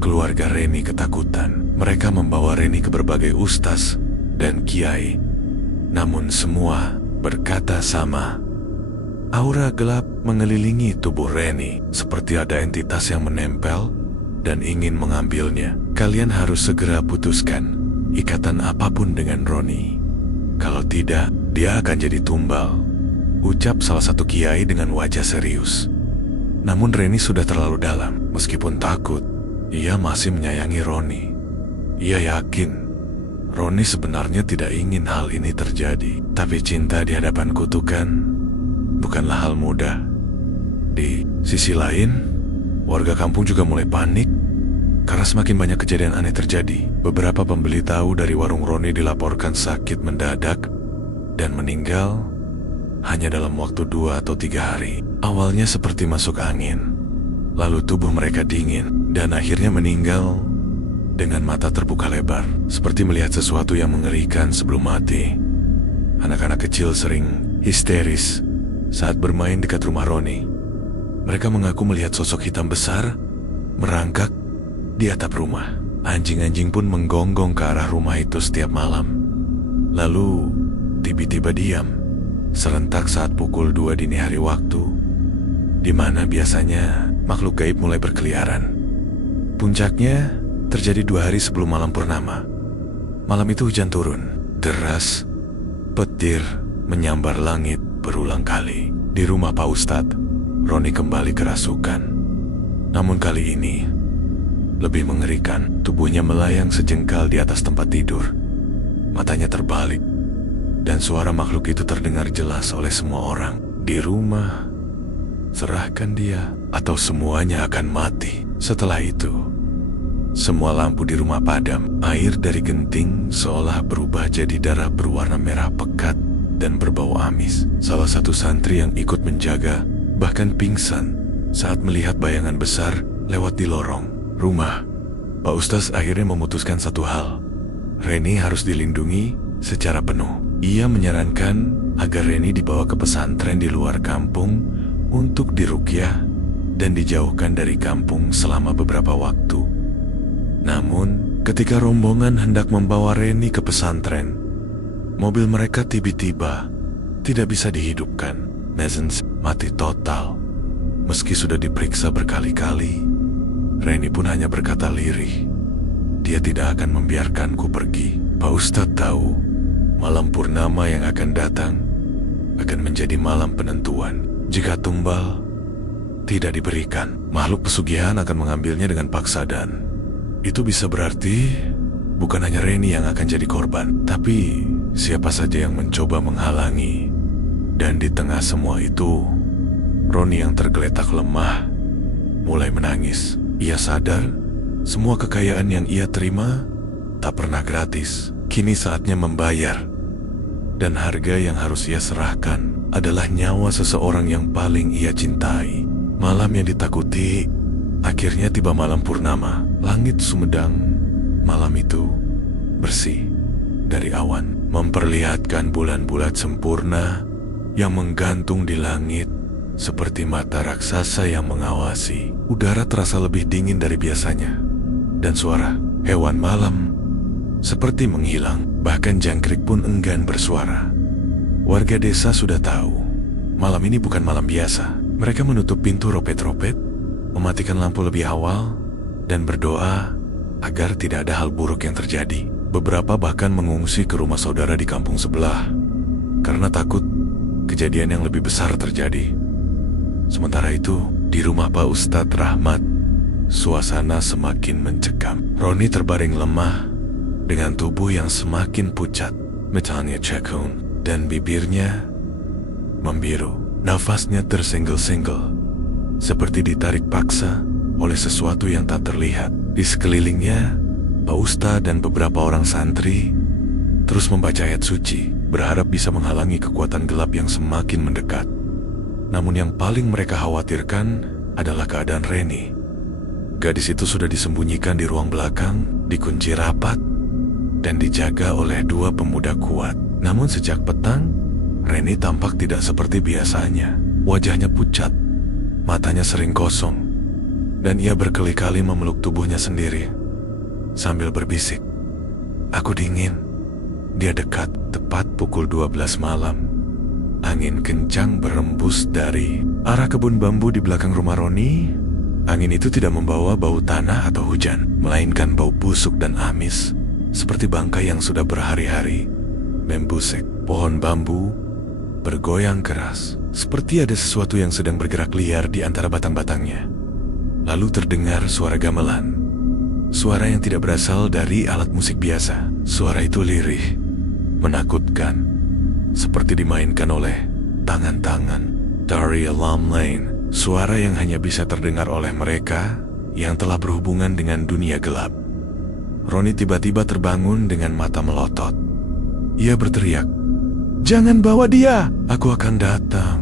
Keluarga Reni ketakutan. Mereka membawa Reni ke berbagai ustaz dan kiai. Namun semua berkata sama. Aura gelap mengelilingi tubuh Reni, seperti ada entitas yang menempel dan ingin mengambilnya. Kalian harus segera putuskan ikatan apapun dengan Roni. Kalau tidak, dia akan jadi tumbal, ucap salah satu kiai dengan wajah serius. Namun Reni sudah terlalu dalam. Meskipun takut, ia masih menyayangi Roni. Ia yakin Roni sebenarnya tidak ingin hal ini terjadi. Tapi cinta di hadapan kutukan bukanlah hal mudah. Di sisi lain, warga kampung juga mulai panik karena semakin banyak kejadian aneh terjadi. Beberapa pembeli tahu dari warung Roni dilaporkan sakit mendadak dan meninggal hanya dalam waktu 2 atau 3 hari. Awalnya seperti masuk angin, lalu tubuh mereka dingin dan akhirnya meninggal dengan mata terbuka lebar, seperti melihat sesuatu yang mengerikan sebelum mati. Anak-anak kecil sering histeris saat bermain dekat rumah Roni. Mereka mengaku melihat sosok hitam besar merangkak di atap rumah. Anjing-anjing pun menggonggong ke arah rumah itu setiap malam. Lalu tiba-tiba diam serentak saat pukul 2 dini hari waktu, di mana biasanya makhluk gaib mulai berkeliaran. Puncaknya terjadi 2 hari sebelum malam purnama. Malam itu hujan turun deras, petir menyambar langit berulang kali. Di rumah Pak Ustadz, Roni kembali kerasukan. Namun kali ini lebih mengerikan. Tubuhnya melayang sejengkal di atas tempat tidur. Matanya terbalik, dan suara makhluk itu terdengar jelas oleh semua orang. Di rumah, serahkan dia atau semuanya akan mati. Setelah itu, semua lampu di rumah padam. Air dari genting seolah berubah jadi darah berwarna merah pekat dan berbau amis. Salah satu santri yang ikut menjaga bahkan pingsan saat melihat bayangan besar lewat di lorong rumah. Pak Ustaz akhirnya memutuskan satu hal. Reni harus dilindungi secara penuh. Ia menyarankan agar Reni dibawa ke pesantren di luar kampung untuk diruqyah dan dijauhkan dari kampung selama beberapa waktu. Namun, ketika rombongan hendak membawa Reni ke pesantren, mobil mereka tiba-tiba tidak bisa dihidupkan. Nezens mati total. Meski sudah diperiksa berkali-kali, Reni pun hanya berkata lirih, "Dia tidak akan membiarkanku pergi." Pak Ustadz tahu malam purnama yang akan datang akan menjadi malam penentuan. Jika tumbal tidak diberikan, makhluk pesugihan akan mengambilnya dengan paksa, dan itu bisa berarti bukan hanya Reni yang akan jadi korban, tapi siapa saja yang mencoba menghalangi. Dan di tengah semua itu, Roni yang tergeletak lemah mulai menangis. Ia sadar semua kekayaan yang ia terima tak pernah gratis. Kini saatnya membayar. Dan harga yang harus ia serahkan adalah nyawa seseorang yang paling ia cintai. Malam yang ditakuti akhirnya tiba malam purnama. Langit Sumedang malam itu bersih dari awan, memperlihatkan bulan bulat sempurna yang menggantung di langit seperti mata raksasa yang mengawasi. Udara terasa lebih dingin dari biasanya, dan suara hewan malam seperti menghilang. Bahkan jangkrik pun enggan bersuara. Warga desa sudah tahu malam ini bukan malam biasa. Mereka menutup pintu ropet-ropet, mematikan lampu lebih awal, dan berdoa agar tidak ada hal buruk yang terjadi. Beberapa bahkan mengungsi ke rumah saudara di kampung sebelah karena takut kejadian yang lebih besar terjadi. Sementara itu, di rumah Pak Ustadz Rahmat, suasana semakin mencekam. Roni terbaring lemah dengan tubuh yang semakin pucat, matanya cekung, dan bibirnya membiru. Nafasnya tersenggel-senggel, seperti ditarik paksa oleh sesuatu yang tak terlihat. Di sekelilingnya, Pak Ustadz dan beberapa orang santri terus membaca ayat suci, berharap bisa menghalangi kekuatan gelap yang semakin mendekat. Namun yang paling mereka khawatirkan adalah keadaan Reni. Gadis itu sudah disembunyikan di ruang belakang, dikunci rapat, dan dijaga oleh dua pemuda kuat. Namun sejak petang, Reni tampak tidak seperti biasanya. Wajahnya pucat, matanya sering kosong, dan ia berkali-kali memeluk tubuhnya sendiri sambil berbisik, "Aku dingin." Dia dekat. Tepat pukul 12 malam, angin kencang berembus dari arah kebun bambu di belakang rumah Roni. Angin itu tidak membawa bau tanah atau hujan, melainkan bau busuk dan amis, seperti bangkai yang sudah berhari-hari membusek. Pohon bambu bergoyang keras, seperti ada sesuatu yang sedang bergerak liar di antara batang-batangnya. Lalu terdengar suara gamelan, suara yang tidak berasal dari alat musik biasa. Suara itu lirih, menakutkan, seperti dimainkan oleh tangan-tangan dari alam lain. Suara yang hanya bisa terdengar oleh mereka yang telah berhubungan dengan dunia gelap. Roni tiba-tiba terbangun dengan mata melotot. Ia berteriak, "Jangan bawa dia! Aku akan datang!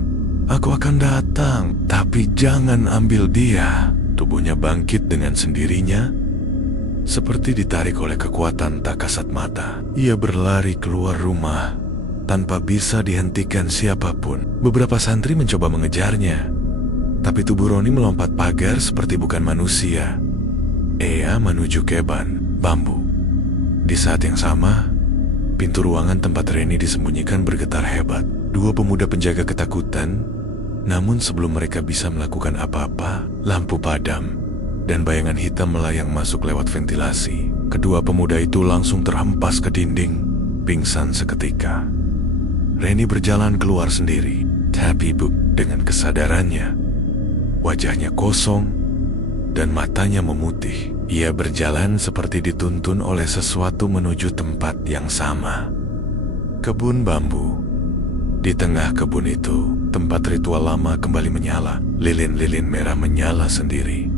Aku akan datang! Tapi jangan ambil dia!" Tubuhnya bangkit dengan sendirinya, seperti ditarik oleh kekuatan tak kasat mata. Ia berlari keluar rumah tanpa bisa dihentikan siapapun. Beberapa santri mencoba mengejarnya, tapi tubuh Roni melompat pagar seperti bukan manusia. Ia menuju keban bambu. Di saat yang sama, pintu ruangan tempat Reni disembunyikan bergetar hebat. Dua pemuda penjaga ketakutan, namun sebelum mereka bisa melakukan apa-apa, lampu padam dan bayangan hitam melayang masuk lewat ventilasi. Kedua pemuda itu langsung terhempas ke dinding, pingsan seketika. Reni berjalan keluar sendiri, tapi dengan kesadarannya, wajahnya kosong dan matanya memutih. Ia berjalan seperti dituntun oleh sesuatu menuju tempat yang sama. Kebun bambu. Di tengah kebun itu, tempat ritual lama kembali menyala. Lilin-lilin merah menyala sendiri.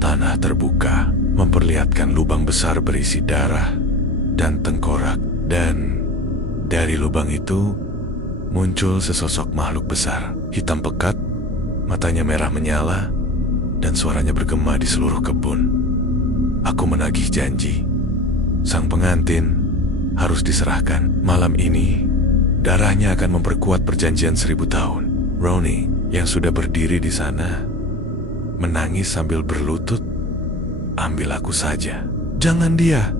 Tanah terbuka, memperlihatkan lubang besar berisi darah dan tengkorak. Dan dari lubang itu, muncul sesosok makhluk besar. Hitam pekat, matanya merah menyala, dan suaranya bergema di seluruh kebun. Aku menagih janji. Sang pengantin harus diserahkan. Malam ini, darahnya akan memperkuat perjanjian 1000 tahun. Roni yang sudah berdiri di sana menangis sambil berlutut, "Ambil aku saja." "Jangan dia.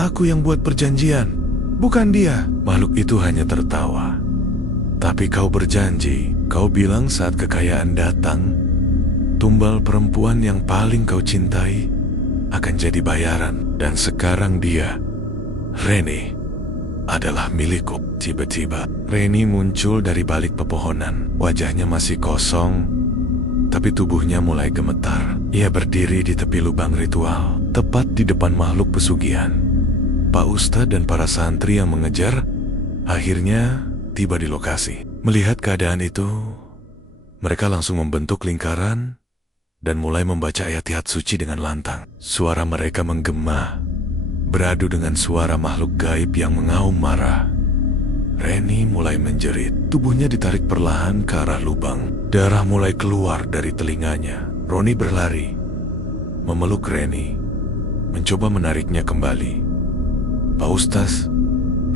Aku yang buat perjanjian. Bukan dia." Makhluk itu hanya tertawa. "Tapi kau berjanji. Kau bilang saat kekayaan datang, tumbal perempuan yang paling kau cintai akan jadi bayaran. Dan sekarang dia, Reni, adalah milikku." Tiba-tiba, Reni muncul dari balik pepohonan. Wajahnya masih kosong, tapi tubuhnya mulai gemetar. Ia berdiri di tepi lubang ritual, tepat di depan makhluk pesugihan. Pak Ustadz dan para santri yang mengejar akhirnya tiba di lokasi. Melihat keadaan itu, mereka langsung membentuk lingkaran dan mulai membaca ayat-ayat suci dengan lantang. Suara mereka menggema, beradu dengan suara makhluk gaib yang mengaum marah. Reni mulai menjerit. Tubuhnya ditarik perlahan ke arah lubang. Darah mulai keluar dari telinganya. Roni berlari, memeluk Reni, mencoba menariknya kembali. Pak Ustaz,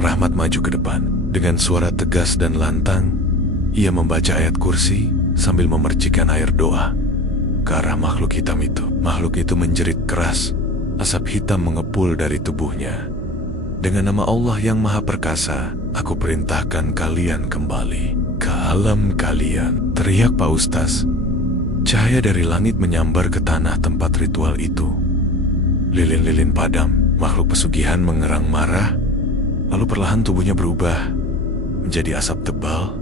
Rahmat maju ke depan. Dengan suara tegas dan lantang, ia membaca ayat kursi sambil memercikkan air doa ke arah makhluk hitam itu. Makhluk itu menjerit keras. Asap hitam mengepul dari tubuhnya. Dengan nama Allah yang Maha Perkasa, aku perintahkan kalian kembali ke alam kalian, teriak Pak Ustaz. Cahaya dari langit menyambar ke tanah tempat ritual itu. Lilin-lilin padam, makhluk pesugihan mengerang marah, lalu perlahan tubuhnya berubah menjadi asap tebal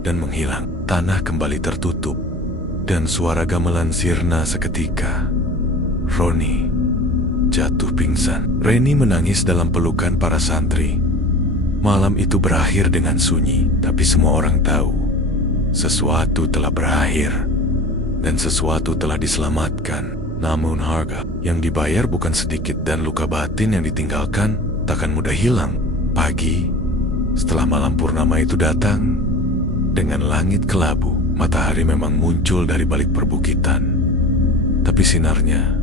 dan menghilang. Tanah kembali tertutup, dan suara gamelan sirna seketika. Roni jatuh pingsan. Reni menangis dalam pelukan para santri. Malam itu berakhir dengan sunyi, tapi semua orang tahu sesuatu telah berakhir dan sesuatu telah diselamatkan. Namun harga yang dibayar bukan sedikit dan luka batin yang ditinggalkan takkan mudah hilang. Pagi setelah malam purnama itu datang dengan langit kelabu, matahari memang muncul dari balik perbukitan, tapi sinarnya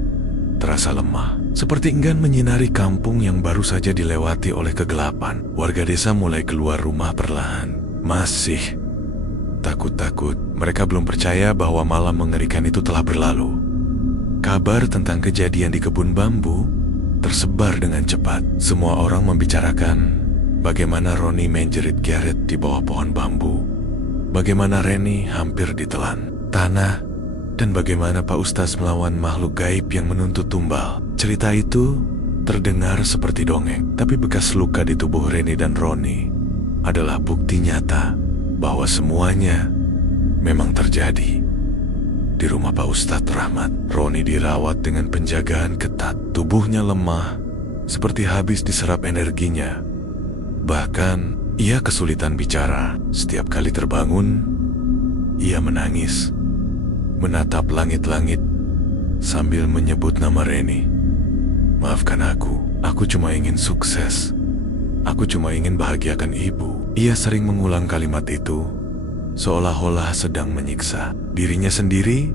terasa lemah, seperti enggan menyinari kampung yang baru saja dilewati oleh kegelapan. Warga desa mulai keluar rumah perlahan. Masih takut-takut, mereka belum percaya bahwa malam mengerikan itu telah berlalu. Kabar tentang kejadian di kebun bambu tersebar dengan cepat. Semua orang membicarakan bagaimana Roni menjerit Garrett di bawah pohon bambu, bagaimana Reni hampir ditelan tanah, dan bagaimana Pak Ustaz melawan makhluk gaib yang menuntut tumbal. Cerita itu terdengar seperti dongeng, tapi bekas luka di tubuh Reni dan Roni adalah bukti nyata bahwa semuanya memang terjadi. Di rumah Pak Ustadz Rahmat, Roni dirawat dengan penjagaan ketat. Tubuhnya lemah, seperti habis diserap energinya. Bahkan ia kesulitan bicara. Setiap kali terbangun, ia menangis, menatap langit-langit sambil menyebut nama Reni. Maafkan aku cuma ingin sukses. Aku cuma ingin bahagiakan ibu. Ia sering mengulang kalimat itu, seolah-olah sedang menyiksa dirinya sendiri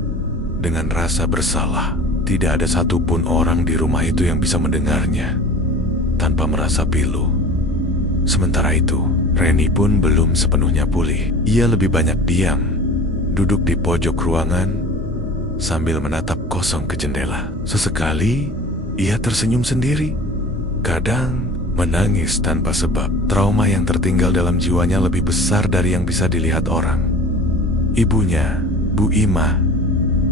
dengan rasa bersalah. Tidak ada satupun orang di rumah itu yang bisa mendengarnya tanpa merasa pilu. Sementara itu, Reni pun belum sepenuhnya pulih. Ia lebih banyak diam, duduk di pojok ruangan sambil menatap kosong ke jendela. Sesekali ia tersenyum sendiri, kadang menangis tanpa sebab. Trauma yang tertinggal dalam jiwanya lebih besar dari yang bisa dilihat orang. Ibunya, Bu Ima,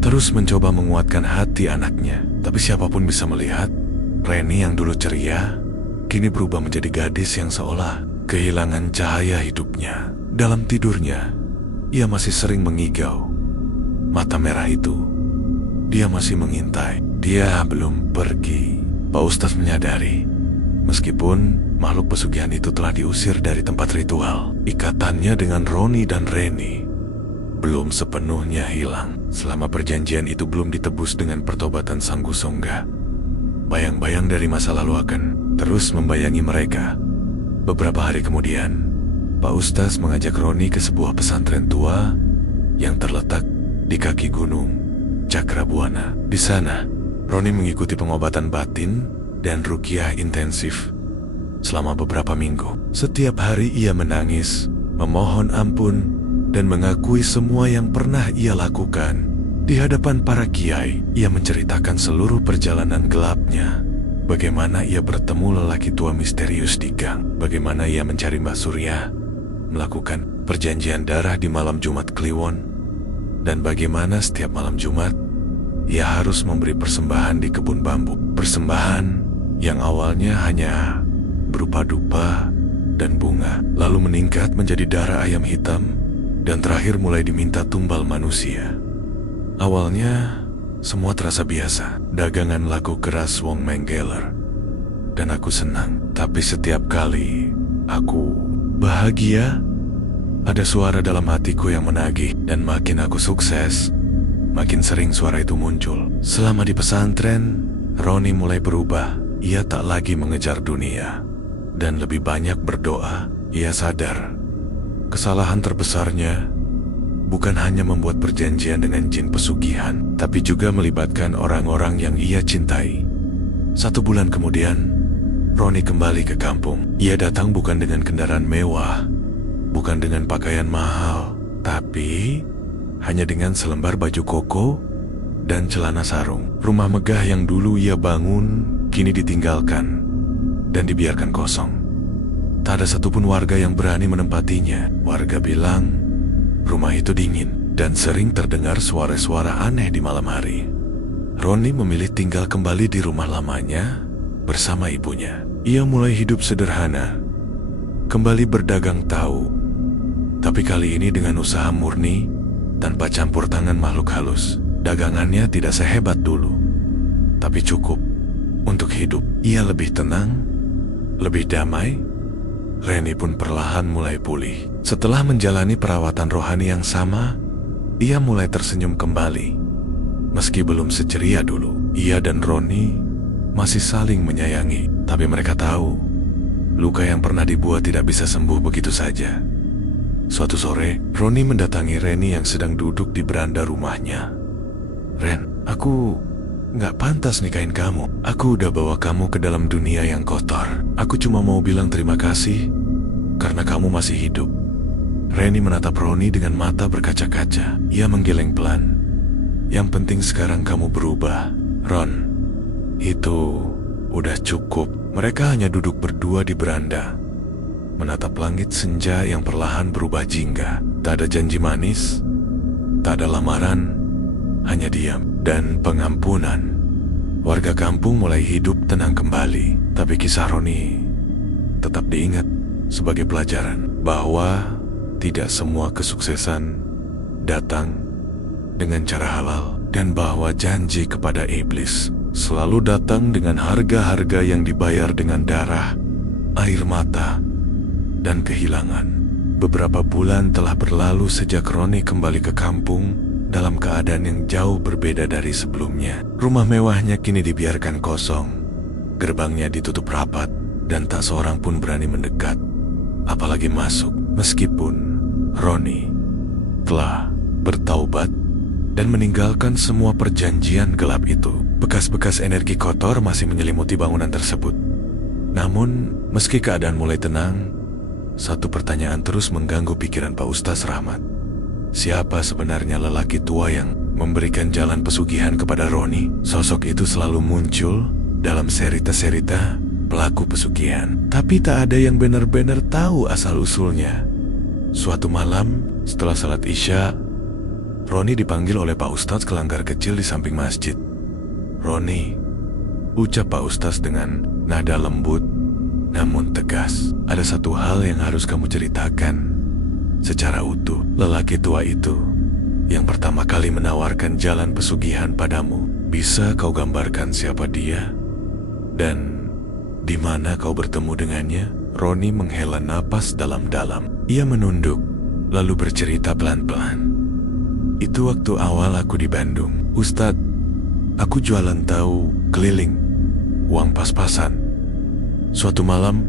terus mencoba menguatkan hati anaknya. Tapi siapapun bisa melihat, Reni yang dulu ceria kini berubah menjadi gadis yang seolah kehilangan cahaya hidupnya. Dalam tidurnya, ia masih sering mengigau. Mata merah itu, dia masih mengintai. Dia belum pergi. Pak Ustadz menyadari, meskipun makhluk pesugihan itu telah diusir dari tempat ritual, ikatannya dengan Roni dan Reni belum sepenuhnya hilang. Selama perjanjian itu belum ditebus dengan pertobatan Sang Gusongga, bayang-bayang dari masa lalu akan terus membayangi mereka. Beberapa hari kemudian, Pak Ustaz mengajak Roni ke sebuah pesantren tua yang terletak di kaki gunung Cakrabuana. Di sana, Roni mengikuti pengobatan batin dan ruqyah intensif selama beberapa minggu. Setiap hari ia menangis, memohon ampun, dan mengakui semua yang pernah ia lakukan. Di hadapan para kiai, ia menceritakan seluruh perjalanan gelapnya. Bagaimana ia bertemu lelaki tua misterius di gang, bagaimana ia mencari Mbah Surya, melakukan perjanjian darah di malam Jumat Kliwon, dan bagaimana setiap malam Jumat ia harus memberi persembahan di kebun bambu. Persembahan yang awalnya hanya berupa dupa dan bunga, lalu meningkat menjadi darah ayam hitam, dan terakhir mulai diminta tumbal manusia. Awalnya semua terasa biasa, dagangan laku keras Wong Menggeler. dan aku senang. Tapi setiap kali aku bahagia, ada suara dalam hatiku yang menagih. Dan makin aku sukses, makin sering suara itu muncul. Selama di pesantren, Roni mulai berubah. Ia tak lagi mengejar dunia dan lebih banyak berdoa. Ia sadar kesalahan terbesarnya bukan hanya membuat perjanjian dengan jin pesugihan, tapi juga melibatkan orang-orang yang ia cintai. 1 bulan kemudian, Roni kembali ke kampung. Ia datang bukan dengan kendaraan mewah, bukan dengan pakaian mahal, tapi hanya dengan selembar baju koko dan celana sarung. Rumah megah yang dulu ia bangun kini ditinggalkan dan dibiarkan kosong. Tak ada satupun warga yang berani menempatinya. Warga bilang rumah itu dingin dan sering terdengar suara-suara aneh di malam hari. Roni memilih tinggal kembali di rumah lamanya bersama ibunya. Ia mulai hidup sederhana, kembali berdagang tahu, tapi kali ini dengan usaha murni tanpa campur tangan makhluk halus. Dagangannya tidak sehebat dulu, tapi cukup untuk hidup. Ia lebih tenang, lebih damai. Reni pun perlahan mulai pulih. Setelah menjalani perawatan rohani yang sama, ia mulai tersenyum kembali. Meski belum seceria dulu, ia dan Roni masih saling menyayangi. Tapi mereka tahu, luka yang pernah dibuat tidak bisa sembuh begitu saja. Suatu sore, Roni mendatangi Reni yang sedang duduk di beranda rumahnya. "Ren, aku nggak pantas nikahin kamu. Aku udah bawa kamu ke dalam dunia yang kotor. Aku cuma mau bilang terima kasih karena kamu masih hidup." Reni menatap Roni dengan mata berkaca-kaca. Ia menggeleng pelan. "Yang penting sekarang kamu berubah, Ron. Itu udah cukup." Mereka hanya duduk berdua di beranda, menatap langit senja yang perlahan berubah jingga. Tak ada janji manis, tak ada lamaran, hanya diam dan pengampunan. Warga kampung mulai hidup tenang kembali. Tapi kisah Roni tetap diingat sebagai pelajaran bahwa tidak semua kesuksesan datang dengan cara halal, dan bahwa janji kepada iblis selalu datang dengan harga-harga yang dibayar dengan darah, air mata, dan kehilangan. Beberapa bulan telah berlalu sejak Roni kembali ke kampung dalam keadaan yang jauh berbeda dari sebelumnya. Rumah mewahnya kini dibiarkan kosong. Gerbangnya ditutup rapat dan tak seorang pun berani mendekat, apalagi masuk. Meskipun Roni telah bertaubat dan meninggalkan semua perjanjian gelap itu, bekas-bekas energi kotor masih menyelimuti bangunan tersebut. Namun, meski keadaan mulai tenang, satu pertanyaan terus mengganggu pikiran Pak Ustaz Rahmat. Siapa sebenarnya lelaki tua yang memberikan jalan pesugihan kepada Roni? Sosok itu selalu muncul dalam cerita-cerita pelaku pesugihan, tapi tak ada yang benar-benar tahu asal-usulnya. Suatu malam, setelah salat Isya, Roni dipanggil oleh Pak Ustadz ke langgar kecil di samping masjid. "Roni," ucap Pak Ustadz dengan nada lembut namun tegas, "ada satu hal yang harus kamu ceritakan secara utuh. Lelaki tua itu yang pertama kali menawarkan jalan pesugihan padamu, bisa kau gambarkan siapa dia? Dan di mana kau bertemu dengannya?" Roni menghela napas dalam-dalam. Ia menunduk, lalu bercerita pelan-pelan. "Itu waktu awal aku di Bandung, Ustadz. Aku jualan tahu keliling, uang pas-pasan. Suatu malam,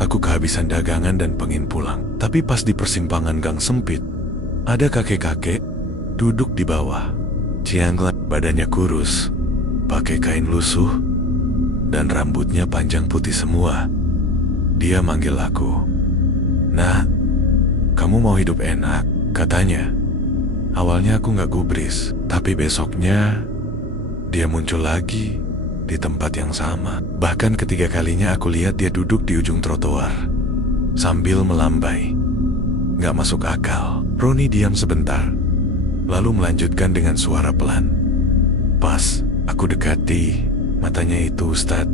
aku kehabisan dagangan dan pengen pulang. Tapi pas di persimpangan gang sempit, ada kakek-kakek duduk di bawah. Cianglat, badannya kurus, pakai kain lusuh, dan rambutnya panjang putih semua. Dia manggil aku. 'Nah, kamu mau hidup enak?' katanya. Awalnya aku gak gubris, tapi besoknya dia muncul lagi di tempat yang sama. Bahkan ketiga kalinya aku lihat dia duduk di ujung trotoar sambil melambai. Gak masuk akal." Roni diam sebentar, lalu melanjutkan dengan suara pelan. "Pas aku dekati, matanya itu, Ustadz,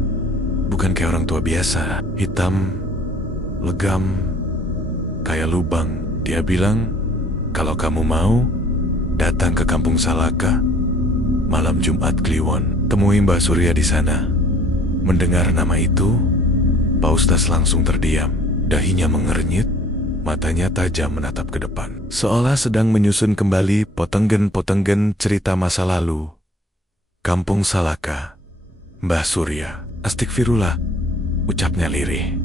bukan kayak orang tua biasa. Hitam, legam, kayak lubang. Dia bilang, kalau kamu mau, datang ke Kampung Salaka malam Jumat Kliwon. Temui Mbah Surya di sana. Mendengar nama itu, Pak Ustaz langsung terdiam. Dahinya mengernyit, matanya tajam menatap ke depan, seolah sedang menyusun kembali potenggen-potenggen cerita masa lalu. Kampung Salaka, Mbah Surya. Astagfirullah, ucapnya lirih.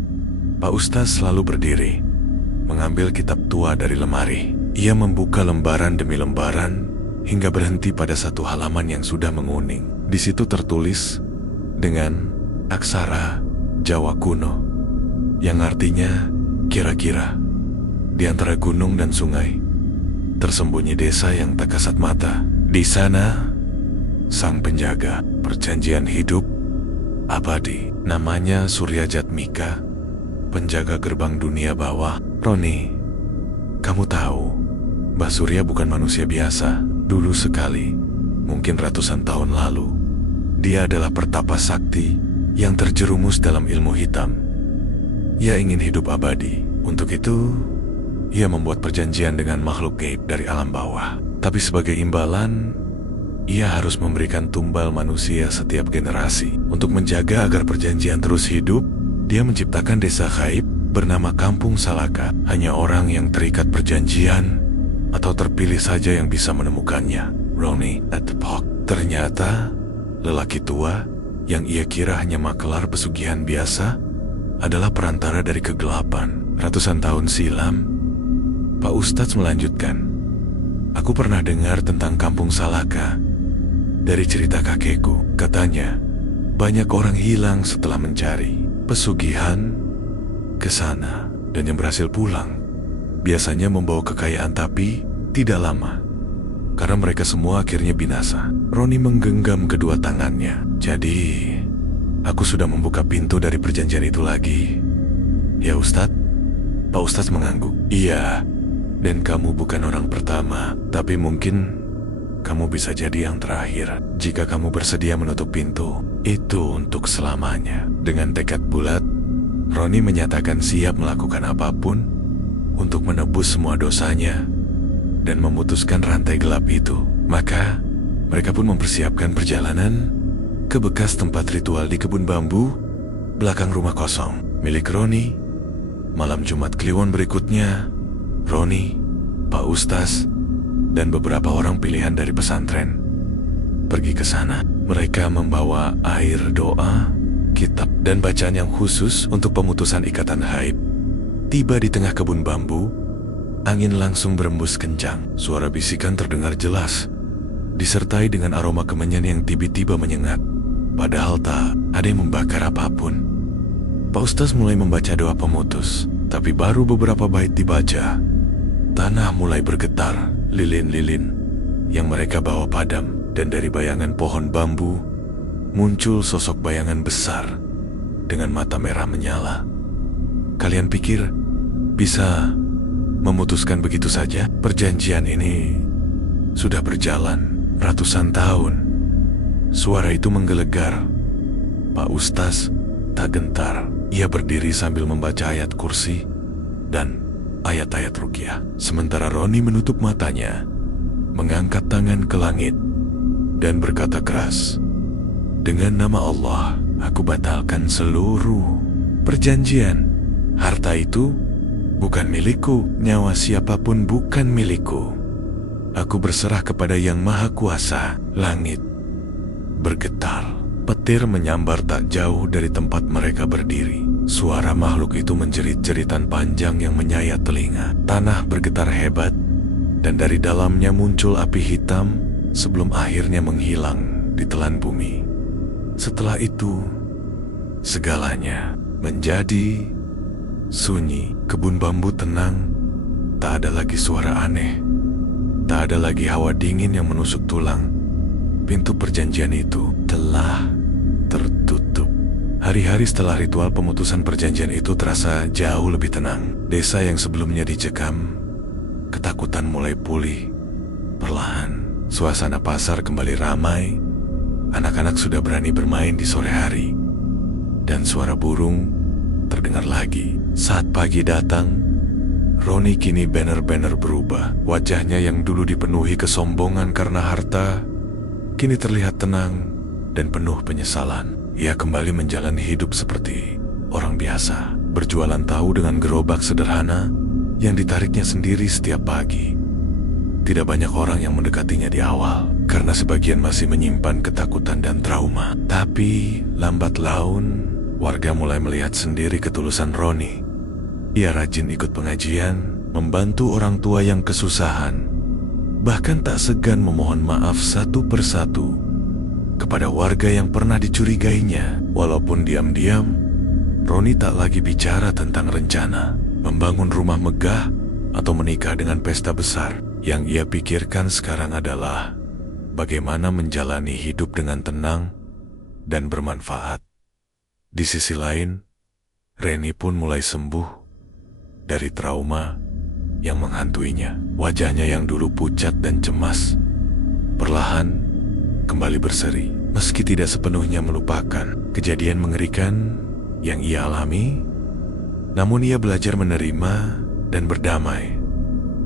Pak Ustaz selalu berdiri, mengambil kitab tua dari lemari. Ia membuka lembaran demi lembaran, hingga berhenti pada satu halaman yang sudah menguning. Di situ tertulis dengan aksara Jawa kuno, yang artinya kira-kira di antara gunung dan sungai tersembunyi desa yang tak kasat mata. Di sana sang penjaga perjanjian hidup abadi, namanya Suryajat Mika, penjaga gerbang dunia bawah. Roni, kamu tahu, Mbah Surya bukan manusia biasa. Dulu sekali, mungkin ratusan tahun lalu, dia adalah pertapa sakti yang terjerumus dalam ilmu hitam. Ia ingin hidup abadi. Untuk itu, ia membuat perjanjian dengan makhluk gaib dari alam bawah. Tapi sebagai imbalan, ia harus memberikan tumbal manusia setiap generasi. Untuk menjaga agar perjanjian terus hidup, dia menciptakan desa gaib bernama Kampung Salaka. Hanya orang yang terikat perjanjian atau terpilih saja yang bisa menemukannya. Ronnie at the Park. Ternyata, lelaki tua yang ia kira hanya makelar pesugihan biasa adalah perantara dari kegelapan. Ratusan tahun silam, Pak Ustadz melanjutkan, aku pernah dengar tentang Kampung Salaka dari cerita kakekku. Katanya, banyak orang hilang setelah mencari pesugihan ke sana, dan yang berhasil pulang biasanya membawa kekayaan, tapi tidak lama, karena mereka semua akhirnya binasa. Roni menggenggam kedua tangannya. Jadi, aku sudah membuka pintu dari perjanjian itu lagi. Ya Ustadz? Pak Ustadz mengangguk. Iya, dan kamu bukan orang pertama, tapi mungkin kamu bisa jadi yang terakhir. Jika kamu bersedia menutup pintu itu untuk selamanya. Dengan tekad bulat, Roni menyatakan siap melakukan apapun untuk menebus semua dosanya dan memutuskan rantai gelap itu. Maka, mereka pun mempersiapkan perjalanan ke bekas tempat ritual di kebun bambu belakang rumah kosong milik Roni. Malam Jumat Kliwon berikutnya, Roni, Pak Ustaz, dan beberapa orang pilihan dari pesantren pergi ke sana. Mereka membawa air doa, kitab, dan bacaan yang khusus untuk pemutusan ikatan haid. Tiba di tengah kebun bambu, angin langsung berembus kencang. Suara bisikan terdengar jelas, disertai dengan aroma kemenyan yang tiba-tiba menyengat. Padahal tak ada yang membakar apapun. Pak Ustaz mulai membaca doa pemutus, tapi baru beberapa bait dibaca, tanah mulai bergetar. Lilin-lilin yang mereka bawa padam, dan dari bayangan pohon bambu muncul sosok bayangan besar dengan mata merah menyala. Kalian pikir bisa memutuskan begitu saja? Perjanjian ini sudah berjalan ratusan tahun. Suara itu menggelegar. Pak Ustaz tak gentar. Ia berdiri sambil membaca ayat kursi dan ayat-ayat ruqyah. Sementara Roni menutup matanya, mengangkat tangan ke langit, dan berkata keras, dengan nama Allah, aku batalkan seluruh perjanjian. Harta itu bukan milikku, nyawa siapapun bukan milikku. Aku berserah kepada Yang Maha Kuasa. Langit bergetar. Petir menyambar tak jauh dari tempat mereka berdiri. Suara makhluk itu menjerit-jeritan panjang yang menyayat telinga. Tanah bergetar hebat, dan dari dalamnya muncul api hitam sebelum akhirnya menghilang ditelan bumi. Setelah itu, segalanya menjadi sunyi. Kebun bambu tenang, tak ada lagi suara aneh, tak ada lagi hawa dingin yang menusuk tulang. Pintu perjanjian itu telah tertutup. Hari-hari setelah ritual pemutusan perjanjian itu terasa jauh lebih tenang. Desa yang sebelumnya dicekam, ketakutan mulai pulih. Perlahan, suasana pasar kembali ramai. Anak-anak sudah berani bermain di sore hari, dan suara burung terdengar lagi. Saat pagi datang, Roni kini benar-benar berubah. Wajahnya yang dulu dipenuhi kesombongan karena harta, kini terlihat tenang dan penuh penyesalan. Ia kembali menjalani hidup seperti orang biasa, berjualan tahu dengan gerobak sederhana yang ditariknya sendiri setiap pagi. Tidak banyak orang yang mendekatinya di awal, karena sebagian masih menyimpan ketakutan dan trauma. Tapi lambat laun, warga mulai melihat sendiri ketulusan Roni. Ia rajin ikut pengajian, membantu orang tua yang kesusahan, bahkan tak segan memohon maaf satu persatu kepada warga yang pernah dicurigainya. Walaupun diam-diam, Roni tak lagi bicara tentang rencana membangun rumah megah atau menikah dengan pesta besar. Yang ia pikirkan sekarang adalah bagaimana menjalani hidup dengan tenang dan bermanfaat. Di sisi lain, Reni pun mulai sembuh dari trauma yang menghantuinya. Wajahnya yang dulu pucat dan cemas perlahan kembali berseri. Meski tidak sepenuhnya melupakan kejadian mengerikan yang ia alami, namun ia belajar menerima dan berdamai.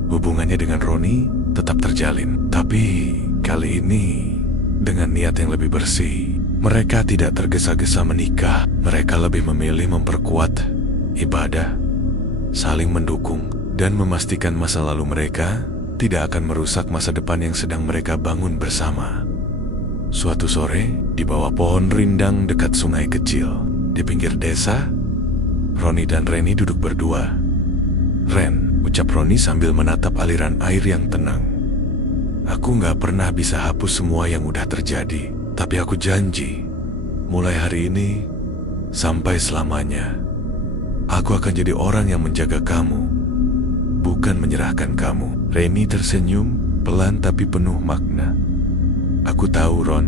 Hubungannya dengan Roni tetap terjalin, tapi kali ini dengan niat yang lebih bersih. Mereka tidak tergesa-gesa menikah. Mereka lebih memilih memperkuat ibadah, saling mendukung, dan memastikan masa lalu mereka tidak akan merusak masa depan yang sedang mereka bangun bersama. Suatu sore, di bawah pohon rindang dekat sungai kecil di pinggir desa, Roni dan Reni duduk berdua. "Ren," ucap Roni sambil menatap aliran air yang tenang. "Aku gak pernah bisa hapus semua yang udah terjadi, tapi aku janji, mulai hari ini sampai selamanya, aku akan jadi orang yang menjaga kamu, bukan menyerahkan kamu." Reni tersenyum, pelan tapi penuh makna. "Aku tahu, Ron,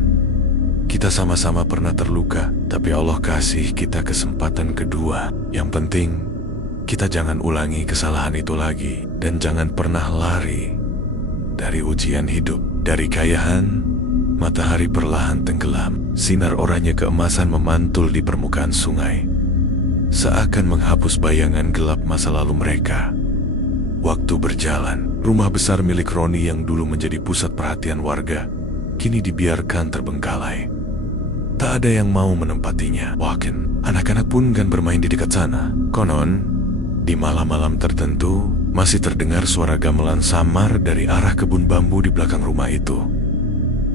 kita sama-sama pernah terluka, tapi Allah kasih kita kesempatan kedua. Yang penting, kita jangan ulangi kesalahan itu lagi, dan jangan pernah lari dari ujian hidup." Dari kayahan, matahari perlahan tenggelam. Sinar oranye keemasan memantul di permukaan sungai, seakan menghapus bayangan gelap masa lalu mereka. Waktu berjalan, rumah besar milik Roni yang dulu menjadi pusat perhatian warga, kini dibiarkan terbengkalai. Tak ada yang mau menempatinya. Bahkan, anak-anak pun enggan bermain di dekat sana. Konon, di malam-malam tertentu, masih terdengar suara gamelan samar dari arah kebun bambu di belakang rumah itu.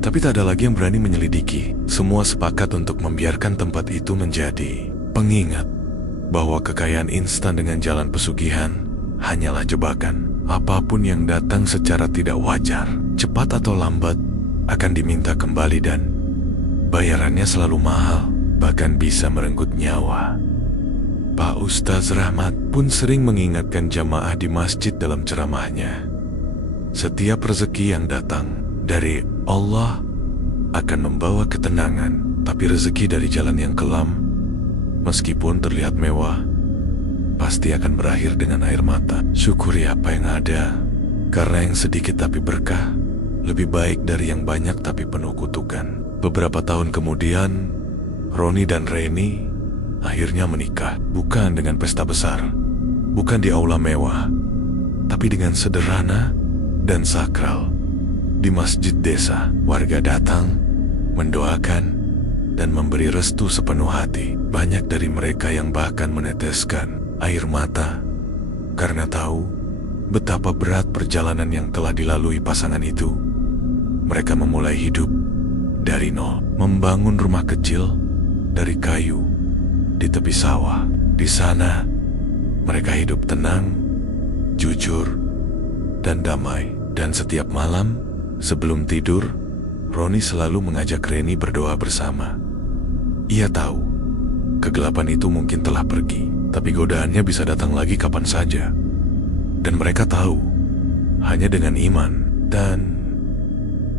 Tapi tak ada lagi yang berani menyelidiki. Semua sepakat untuk membiarkan tempat itu menjadi pengingat bahwa kekayaan instan dengan jalan pesugihan hanyalah jebakan. Apapun yang datang secara tidak wajar, cepat atau lambat, akan diminta kembali dan bayarannya selalu mahal, bahkan bisa merenggut nyawa. Pak Ustaz Rahmat pun sering mengingatkan jamaah di masjid dalam ceramahnya. Setiap rezeki yang datang dari Allah akan membawa ketenangan, tapi rezeki dari jalan yang kelam, meskipun terlihat mewah, pasti akan berakhir dengan air mata. Syukuri apa yang ada, karena yang sedikit tapi berkah lebih baik dari yang banyak tapi penuh kutukan. Beberapa tahun kemudian, Roni dan Reni akhirnya menikah, bukan dengan pesta besar, bukan di aula mewah, tapi dengan sederhana dan sakral. Di masjid desa, warga datang, mendoakan, dan memberi restu sepenuh hati. Banyak dari mereka yang bahkan meneteskan air mata karena tahu betapa berat perjalanan yang telah dilalui pasangan itu. Mereka memulai hidup dari nol, membangun rumah kecil dari kayu di tepi sawah. Di sana, mereka hidup tenang, jujur, dan damai. Dan setiap malam, sebelum tidur, Roni selalu mengajak Reni berdoa bersama. Ia tahu, kegelapan itu mungkin telah pergi, tapi godaannya bisa datang lagi kapan saja. Dan mereka tahu, hanya dengan iman dan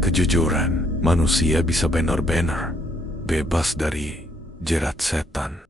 kejujuran, manusia bisa benar-benar bebas dari jerat setan.